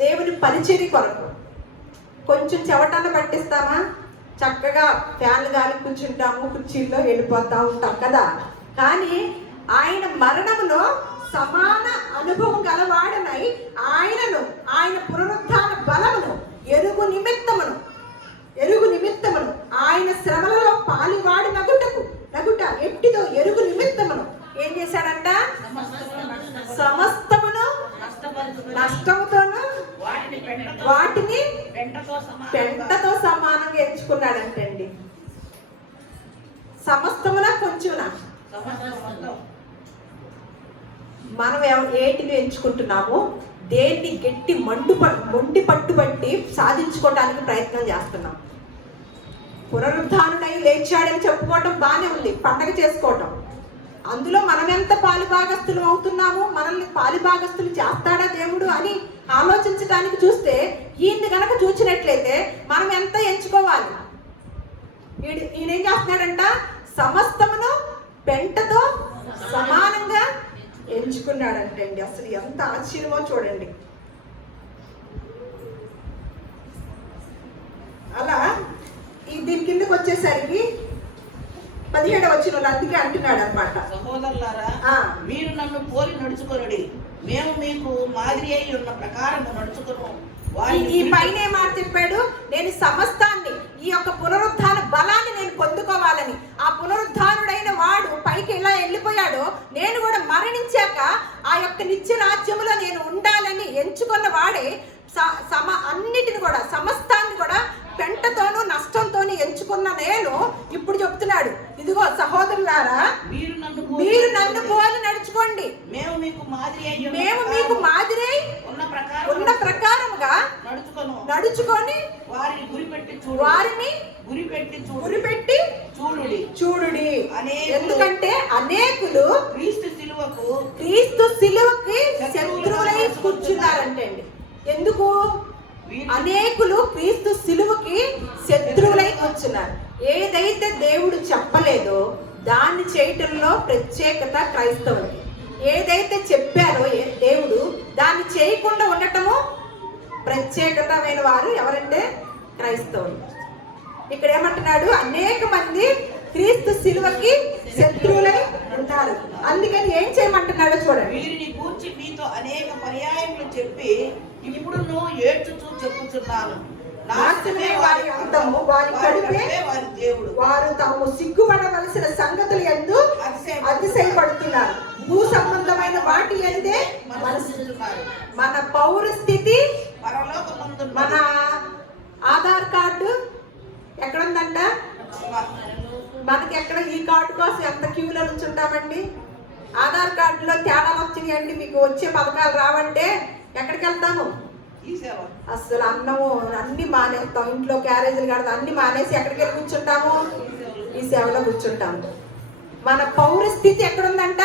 దేవుని పరిచర్య కొరకు కొంచెం చెవటన్న పట్టిస్తామా? చక్కగా ఫ్యాన్లు గాలి కూర్చుంటాము, కుర్చీల్లో వెళ్ళిపోతా ఉంటాం కదా. కానీ ఆయన మరణంలో సమాన అనుభవం గలవాడనై ఆయనను, ఆయన పునరుద్ధాన బలమును ఎరుగు నిమిత్తమును ఆయన శ్రమలలో పాలివాడి నగుట ఎట్టిదో ఎరుగు నిమిత్తమును ఏం చేశాడంట? సమస్తమును నష్టముతోను వాటిని పెంటతో సమానంగా ఎంచుకున్నాడంటండి. సమస్తమున కొంచెంనా? మనం ఏటిని ఎంచుకుంటున్నాము? దేన్ని గట్టి మొండి పట్టుబట్టి సాధించుకోవడానికి ప్రయత్నం చేస్తున్నాం. పునరుద్ధానుడై లేచాడని చెప్పుకోవటం బాగానే ఉంది, పండగ చేసుకోవటం. అందులో మనం ఎంత పాలిభాగస్తులు అవుతున్నాము, మనల్ని పాలిభాగస్తులు చేస్తాడా దేవుడు అని ఆలోచించడానికి చూస్తే, ఈయన్ని గనక చూసినట్లయితే మనం ఎంత ఎంచుకోవాలి? ఈయనేం చేస్తున్నాడంట? సమస్తమును పెంటతో సమానంగా ఎంచుకున్నాడంటండి. అసలు ఎంత ఆశ్చర్యమో చూడండి. అలా దీని కిందకి వచ్చేసరికి 17వ వచనంలో అందుకే అంటున్నాడు అన్నమాట, సహోదరులారా మీరు నన్ను పోలి నడుచుకొనుడి, మేము మీకు మాదిరి అయి ఉన్న ప్రకారము నడుచుకును. ఈ పైన ఏ మాట చెప్పాడు? నేను సమస్తాన్ని, ఈ యొక్క పునరుద్ధాన బలాన్ని నేను పొందుకోవాలని. ఆ పునరుద్ధానుడైన వాడు పైకి ఎలా వెళ్ళిపోయాడో, నేను కూడా మరణించాక ఆ యొక్క నిత్య రాజ్యములో నేను ఉండాలని ఎంచుకున్న వాడే అన్నిటిని కూడా, సమస్తాన్ని కూడా పెంటతోనూ నష్టంతోనూ ఎంచుకున్న నేను ఇప్పుడు చెప్తున్నాడు, ఇదిగో సహోదరులారా మీరు నన్ను పోలి నడుచుకోండి, మేము మీకు మాదిరి ఉన్న ప్రకారముగా నడుచుకొని వారిని గురిపెట్టి చూడుడి. ఎందుకంటే అనేకులు క్రీస్తు సిలువకి శత్రువులై కూర్చున్నారంటే అండి. ఎందుకు? అనేకులు క్రీస్తు సిలువకి శత్రువులై కూర్చున్నారు. ఏదైతే దేవుడు చెప్పలేదో దాన్ని చేయటంలో ప్రత్యేకత క్రైస్తవులకి. ఏదైతే చెప్పారో దేవుడు దాన్ని చేయకుండా ఉండటము ప్రత్యేకతమైన వారు ఎవరంటే క్రైస్తవులు. ఇక్కడ ఏమంటున్నాడు? అనేక మంది క్రీస్తు సిలువకి శత్రువులై ఉంటారు. అందుకని ఏం చేయమంటున్నాడో చూడండి. వీరిని గూర్చి మీతో అనేక పర్యాయములు చెప్పి ఇప్పుడు నువ్వు ఏడ్చుచూ చెప్పుచున్నాను, నాశనమే వారి అంతము, వారి కడుపే వారి దేవుడు. వారు తాము సిగ్గుపడవలసిన సంగతులు యందు అతిశయపడుతున్నారు. భూ సంబంధమైన వాటి యందే మన పౌర స్థితి, మన ఆధార్ కార్డు ఎక్కడుందంట? మనకి ఎక్కడ ఈ కార్డు కోసం ఎంత క్యూలో నుంచుంటామండి? ఆధార్ కార్డులో తేడాలు వచ్చినాయండి, మీకు వచ్చే పథకాలు రావంటే ఎక్కడికి వెళ్తాము? అసలు అన్నము అన్ని మానేస్తాం, ఇంట్లో క్యారేజీలు కడతాం, అన్ని మానేసి ఎక్కడికి వెళ్ళి కూర్చుంటాము? ఈ సేవలో కూర్చుంటాము. మన పౌర స్థితి ఎక్కడుందంట?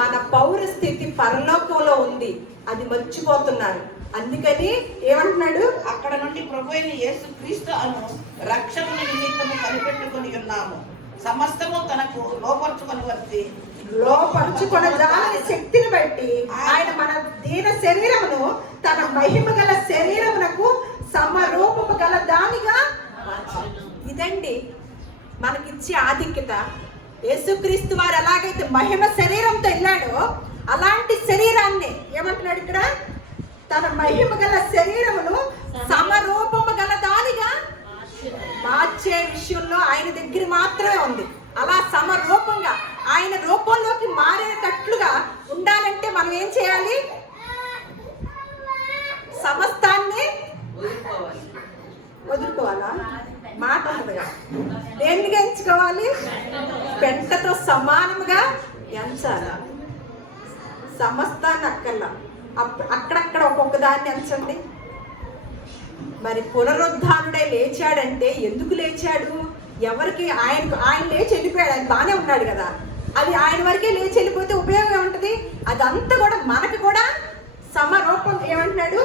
మన పౌర స్థితి పరలోకంలో ఉంది, అది మర్చిపోతున్నారు. అందుకని ఏమంటున్నాడు? అక్కడ నుండి ప్రభువైన యేసుక్రీస్తు అను రక్షణ నిమిత్తము కనిపెట్టుకుని ఉన్నాము, సమస్తము తనకు లోపరుచుకున్న జాలని శక్తిని బట్టి ఆయన మన దీన శరీరమును తన మహిమ గల శరీరమునకు సమరూపము గల దానిగా. ఇదండి మనకిచ్చే ఆధిక్యత. యేసుక్రీస్తు వారు ఎలాగైతే మహిమ శరీరంతో వెళ్ళాడో అలాంటి శరీరాన్ని ఏమంటున్నాడు ఇక్కడ? తన మహిమ గల శరీరమును సమరూపము గల దానిగా మార్చే విషయంలో ఆయన దగ్గర మాత్రమే ఉంది. అలా సమరూపంగా ఆయన రూపంలోకి మారేటట్లుగా ఉండాలంటే మనం ఏం చేయాలి? సమస్తాన్ని వదులుకోవాలా? మాట ఉండదుగా. దేనికి ఎంచుకోవాలి? పెంటతో సమానముగా ఎంచాలి. సమస్తాన్ని అక్కర్లా, అక్కడక్కడ ఒక్కొక్క దాన్ని ఎంచండి. మరి పునరుద్ధానుడై లేచాడంటే ఎందుకు లేచాడు? ఎవరికి? ఆయన లేచి వెళ్ళిపోయాడు, ఆయన బాగానే ఉన్నాడు కదా. అది ఆయన వరకే లేచి వెళ్ళిపోతే ఉపయోగం ఉంటుంది. అదంతా కూడా మనకు కూడా సమరూపం. ఏమంటున్నాడు?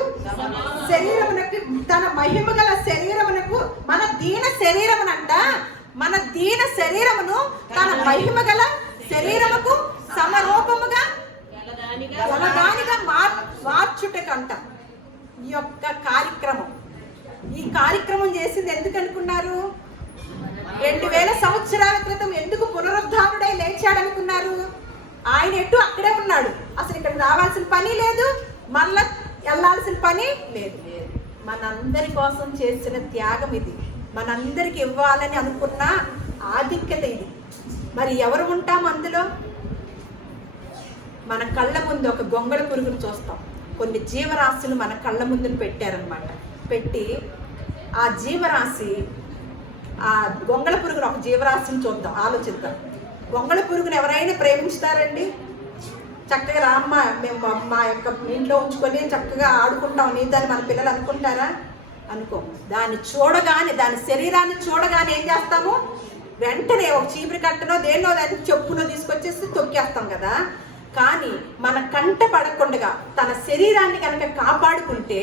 శరీరమునకు, తన మహిమ గల శరీరమునకు, మన దీన శరీరమునంట, మన దీన శరీరమును తన మహిమ గల శరీరముకు సమరూపముగా గలదానిగా మార్చుటకంట ఈ యొక్క కార్యక్రమం. ఈ కార్యక్రమం చేసింది ఎందుకు అనుకున్నారు? 2000 సంవత్సరాల క్రితం ఎందుకు పునరుద్ధానుడై లేచాడు అనుకున్నారు? ఆయన ఎటు అక్కడే ఉన్నాడు. అసలు ఇక్కడ రావాల్సిన పని లేదు, మళ్ళా వెళ్ళాల్సిన పని లేదు. మనందరి కోసం చేసిన త్యాగం ఇది, మనందరికి ఇవ్వాలని అనుకున్న ఆధిక్యత ఇది. మరి ఎవరు ఉంటాం అందులో? మన కళ్ళ ముందు ఒక గొంగళ పురుగును చూస్తాం. కొన్ని జీవరాశులు మన కళ్ళ ముందును పెట్టారనమాట. పెట్టి ఆ జీవరాశి, ఆ గొంగళ పురుగును, ఒక జీవరాశిని చూద్దాం, ఆలోచిద్దాం. గొంగళ పురుగును ఎవరైనా ప్రేమించుతారండి? చక్కగా రామ్మ మేము మా యొక్క ఇంట్లో ఉంచుకొని చక్కగా ఆడుకుంటాం నీదని మన పిల్లలు అనుకుంటారా? అనుకోము. దాన్ని చూడగానే, దాని శరీరాన్ని చూడగానే ఏం చేస్తాము? వెంటనే ఒక చీపురు కట్టనో దేన్నో దాన్ని చెప్పునో తీసుకొచ్చేసి తొక్కేస్తాం కదా. కానీ మన కంట పడకుండా తన శరీరాన్ని కనుక కాపాడుకుంటే,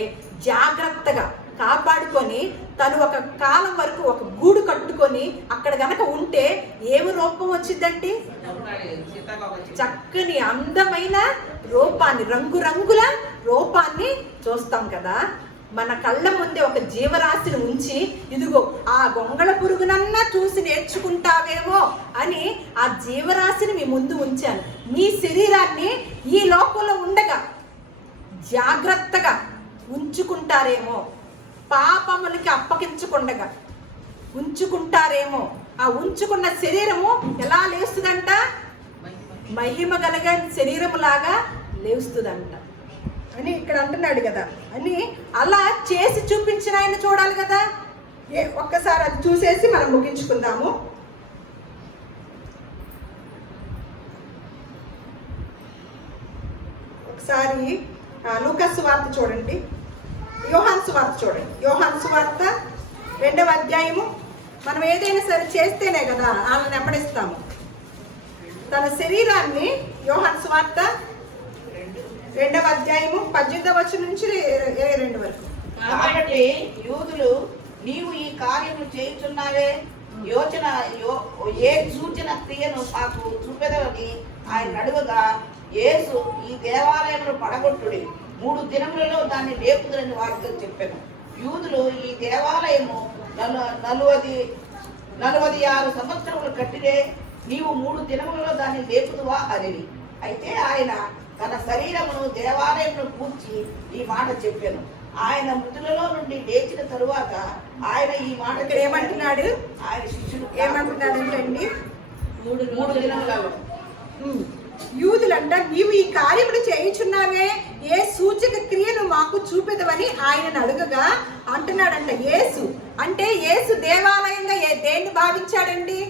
జాగ్రత్తగా కాపాడుకొని తను ఒక కాలం వరకు ఒక గూడు కట్టుకొని అక్కడ గనక ఉంటే ఏమి రూపం వచ్చిందండి? చక్కని అందమైన రూపాన్ని, రంగురంగుల రూపాన్ని చూస్తాం కదా. మన కళ్ళ ముందే ఒక జీవరాశిని ఉంచి, ఇదిగో ఆ గొంగళ పురుగునన్నా చూసి నేర్చుకుంటావేమో అని ఆ జీవరాశిని మీ ముందు ఉంచాను. మీ శరీరాన్ని ఈ లోకంలో ఉండగా జాగ్రత్తగా ఉంచుకుంటారేమో, పాపములకి అప్పగించకుండగా ఉంచుకుంటారేమో. ఆ ఉంచుకున్న శరీరము ఎలా లేస్తుందంట? మహిమ కలిగే శరీరములాగా లేస్తుందంట అని ఇక్కడ అంటున్నాడు కదా. అని అలా చేసి చూపించిన ఆయన చూడాలి కదా. ఒక్కసారి అది చూసేసి మనం ముగించుకుందాము. ఒకసారి లూకా సువార్త చూడండి, యోహాను సువార్త చూడండి. యోహాను సువార్త 2వ అధ్యాయము. మనం ఏదైనా సరే చేస్తేనే కదా వాళ్ళని వెంబడిస్తాము. తన శరీరాన్ని, యోహాను సువార్త 2వ అధ్యాయము 18వ వచనం నుంచి 22 వరకు. కాబట్టి యూదులు, నీవు ఈ కార్యము చేయుచున్నావే, ఏ సూచన క్రియను మాకు చూపెదవని ఆయన అడుగగా, యేసు, ఈ దేవాలయమును పడగొట్టుడి, 3 దినములలో దాన్ని లేపుదురని వారితో చెప్పాను. యూదులు, ఈ దేవాలయము 46 సంవత్సరములు కట్టిదే, నీవు 3 దినములలో దాన్ని లేపుదువా అని. అయితే ఆయన తన శరీరమును దేవాలయమును కూర్చి ఈ మాట చెప్పాను. ఆయన మృతులలో నుండి లేచిన తరువాత ఆయన ఈ మాట ఏమంటున్నాడు? ఆయన శిష్యులు ఏమంటున్నాడు అంటే, 3 దినములలో యూదులంట, నీవు ఈ కార్యములు చేయుచున్నావే, ఏ సూచక క్రియను మాకు చూపెదవని ఆయనను అడుగగా అంటున్నాడంట. యేసు అంటే, యేసు దేవాలయంగా దేన్ని భావించాడండి?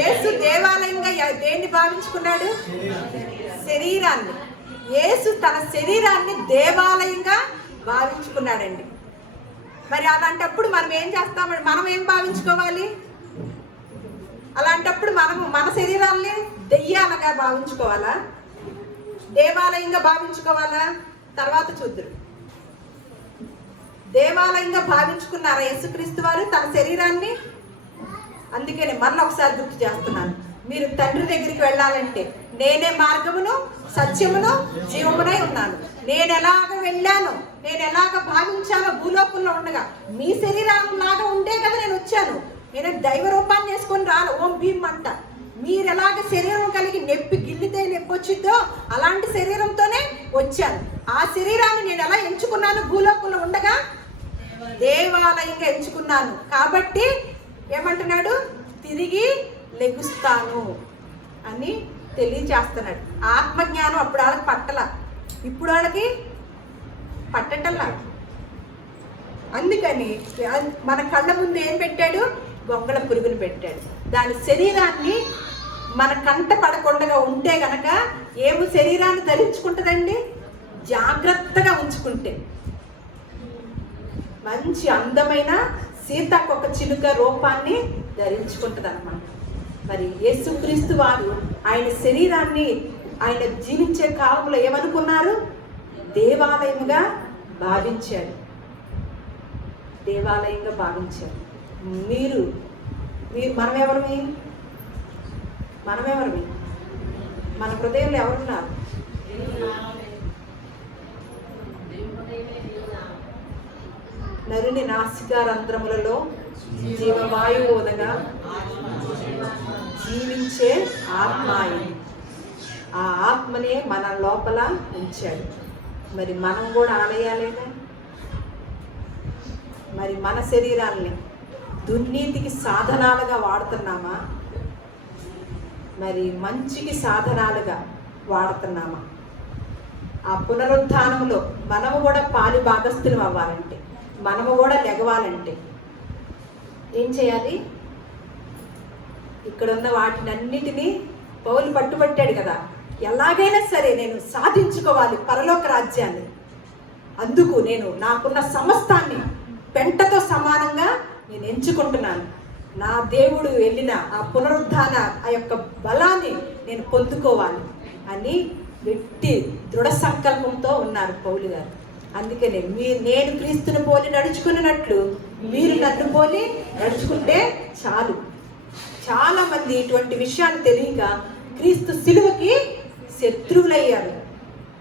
యేసు దేవాలయంగా దేన్ని భావించుకున్నాడు? శరీరాన్ని. యేసు తన శరీరాన్ని దేవాలయంగా భావించుకున్నాడండి. మరి అలాంటప్పుడు మనం ఏం చేస్తామండి? మనం ఏం భావించుకోవాలి? అలాంటప్పుడు మనము మన శరీరాన్ని దెయ్యాలుగా భావించుకోవాలా, దేవాలయంగా భావించుకోవాలా? తర్వాత చూద్దురు. దేవాలయంగా భావించుకున్నారా యేసుక్రీస్తు వారు తన శరీరాన్ని? అందుకని మరలా ఒకసారి గుర్తు చేస్తున్నాను. మీరు తండ్రి దగ్గరికి వెళ్ళాలంటే, నేనే మార్గమును, సత్యమును, జీవమునై ఉన్నాను. నేను ఎలాగ వెళ్ళాను, నేను ఎలాగ భావించానో భూలోకంలో ఉండగా, మీ శరీరం లాగా ఉండే కదా నేను వచ్చాను. నేను దైవ రూపాన్ని వేసుకొని రాను. ఓం భీమ్ అంట. మీరు ఎలాగ శరీరం కలిగి నొప్పి గిల్లితే నొప్పి వచ్చిందో అలాంటి శరీరంతోనే వచ్చాను. ఆ శరీరాన్ని నేను ఎలా ఎంచుకున్నాను? భూలోకంలో ఉండగా దేవాలయంగా ఎంచుకున్నాను. కాబట్టి ఏమంటున్నాడు? తిరిగి లెగుస్తాను అని తెలియచేస్తున్నాడు. ఆత్మజ్ఞానం అప్పుడు వాళ్ళకి పట్టల, ఇప్పుడు వాళ్ళకి పట్టటల్లా. అందుకని మన కళ్ళ ముందు ఏం పెట్టాడు? గొంగళ పురుగును పెట్టాడు. దాని శరీరాన్ని మన కంట పడకుండా ఉంటే గనక ఏమి శరీరాన్ని ధరించుకుంటుందండి? జాగ్రత్తగా ఉంచుకుంటే మంచి అందమైన సీతాకొక చిలుక రూపాన్ని ధరించుకుంటుంది అన్నమాట. మరి యేసుక్రీస్తు వారు ఆయన శరీరాన్ని ఆయన జీవించే కాలంలో ఏమనుకున్నారు? దేవాలయముగా భావించాడు. దేవాలయంగా భావించాడు. మీరు మనమెవరమి? మన హృదయంలో ఎవరున్నారు? నరుని నాసికారంధ్రములలో జీవవాయువు వదగా జీవించే ఆత్మ ఆయన. ఆ ఆత్మనే మన లోపల ఉంచాడు. మరి మనం కూడా ఆలయాలేగా. మరి మన శరీరాల్ని దుర్నీతికి సాధనాలుగా వాడుతున్నామా? మరి మంచికి సాధనాలుగా వాడుతున్నామా? ఆ పునరుత్థానంలో మనము కూడా పాలి భాగస్థులం అవ్వాలంటే, మనము కూడా లెగవాలంటే ఏం చేయాలి? ఇక్కడ ఉన్న వాటినన్నిటినీ పౌలు పట్టుబట్టాడు కదా, ఎలాగైనా సరే నేను సాధించుకోవాలి పరలోక రాజ్యాన్ని. అందుకు నేను నాకున్న సమస్తాన్ని పెంటతో సమానంగా నేను ఎంచుకుంటున్నాను. నా దేవుడు వెళ్ళిన ఆ పునరుద్ధాన ఆ యొక్క బలాన్ని నేను పొందుకోవాలి అని గట్టి దృఢ సంకల్పంతో ఉన్నారు పౌలు గారు. అందుకనే నేను క్రీస్తుని పోలి నడుచుకున్నట్లు మీరు నన్ను పోలి నడుచుకుంటే చాలు. చాలా మంది ఇటువంటి విషయాలు తెలియక క్రీస్తు సిలువకి శత్రువులయ్యారు.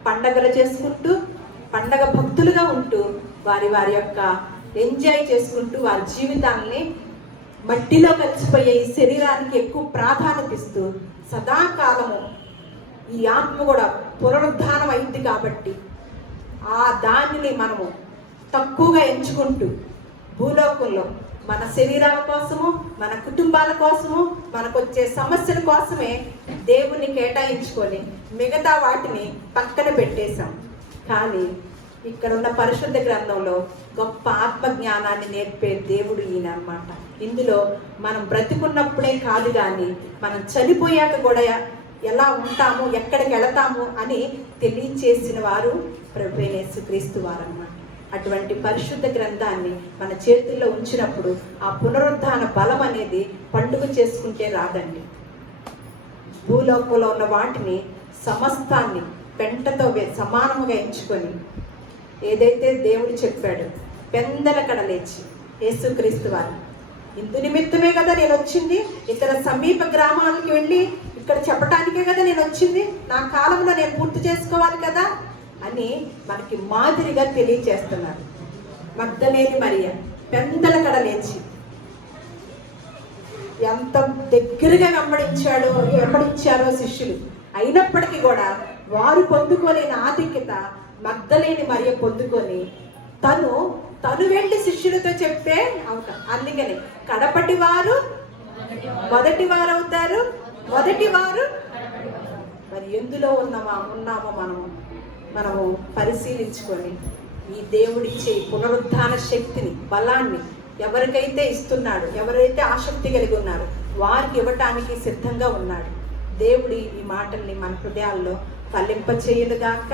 పండగలు చేసుకుంటూ పండగ భక్తులుగా ఉంటూ వారి యొక్క ఎంజాయ్ చేసుకుంటూ వారి జీవితాలని మట్టిలో కలిసిపోయే ఈ శరీరానికి ఎక్కువ ప్రాధాన్యత ఇస్తూ సదాకాలము ఈ ఆత్మ కూడా పునరుద్ధానం అయింది కాబట్టి ఆ దానిని మనము తక్కువగా ఎంచుకుంటూ భూలోకంలో మన శరీరాల కోసము, మన కుటుంబాల కోసము, మనకు వచ్చే సమస్యల కోసమే దేవుణ్ణి కేటాయించుకొని మిగతా వాటిని పక్కన పెట్టేశాం. కానీ ఇక్కడ ఉన్న పరిశుద్ధ గ్రంథంలో గొప్ప ఆత్మజ్ఞానాన్ని నేర్పే దేవుడు ఈయన అన్నమాట. ఇందులో మనం బ్రతికున్నప్పుడే కాదు కానీ మనం చనిపోయాక కూడా ఎలా ఉంటాము, ఎక్కడికి వెళతాము అని తెలియచేసిన వారు ప్రభువైన యేసుక్రీస్తు వారు అన్నమాట. అటువంటి పరిశుద్ధ గ్రంథాన్ని మన చేతుల్లో ఉంచినప్పుడు ఆ పునరుద్ధాన బలం అనేది పండుగ చేసుకుంటే రాదండి. భూలోకంలో ఉన్న వాటిని సమస్తాన్ని పెంటతో సమానముగా ఎంచుకొని ఏదైతే దేవుడు చెప్పాడు పెందల కడ లేచి యేసుక్రీస్తు వారు ఇందు నిమిత్తమే కదా నేను వచ్చింది, ఇక్కడ సమీప గ్రామాలకు వెళ్ళి ఇక్కడ చెప్పటానికే కదా నేను వచ్చింది, నా కాలంలో నేను పూర్తి చేసుకోవాలి కదా అని మనకి మాదిరిగా తెలియచేస్తున్నారు. మగ్దలేని మరియ పెందల కడ లేచి ఎంత దగ్గరగా వెంబడించారో శిష్యులు. అయినప్పటికీ కూడా వారు పొందుకోలేని ఆధిక్యత మగ్దలేని మరియ పొందుకొని తను వెళ్ళి శిష్యులతో చెప్పే అవుతారు. అందుకని కడపటి వారు మొదటి వారు అవుతారు, మొదటి వారు. మరి ఎందులో ఉన్నామో మనము పరిశీలించుకొని ఈ దేవుడిచ్చే పునరుద్ధాన శక్తిని, బలాన్ని ఎవరికైతే ఇస్తున్నాడు, ఎవరైతే ఆసక్తి కలిగి ఉన్నారో వారికి ఇవ్వటానికి సిద్ధంగా ఉన్నాడు. దేవుడి ఈ మాటల్ని మన హృదయాల్లో ఫలింపచేయునుగాక.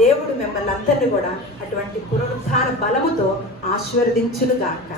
దేవుడు మిమ్మల్ని అందరినీ కూడా అటువంటి పునరుద్ధాన బలముతో ఆశీర్వదించునుగాక.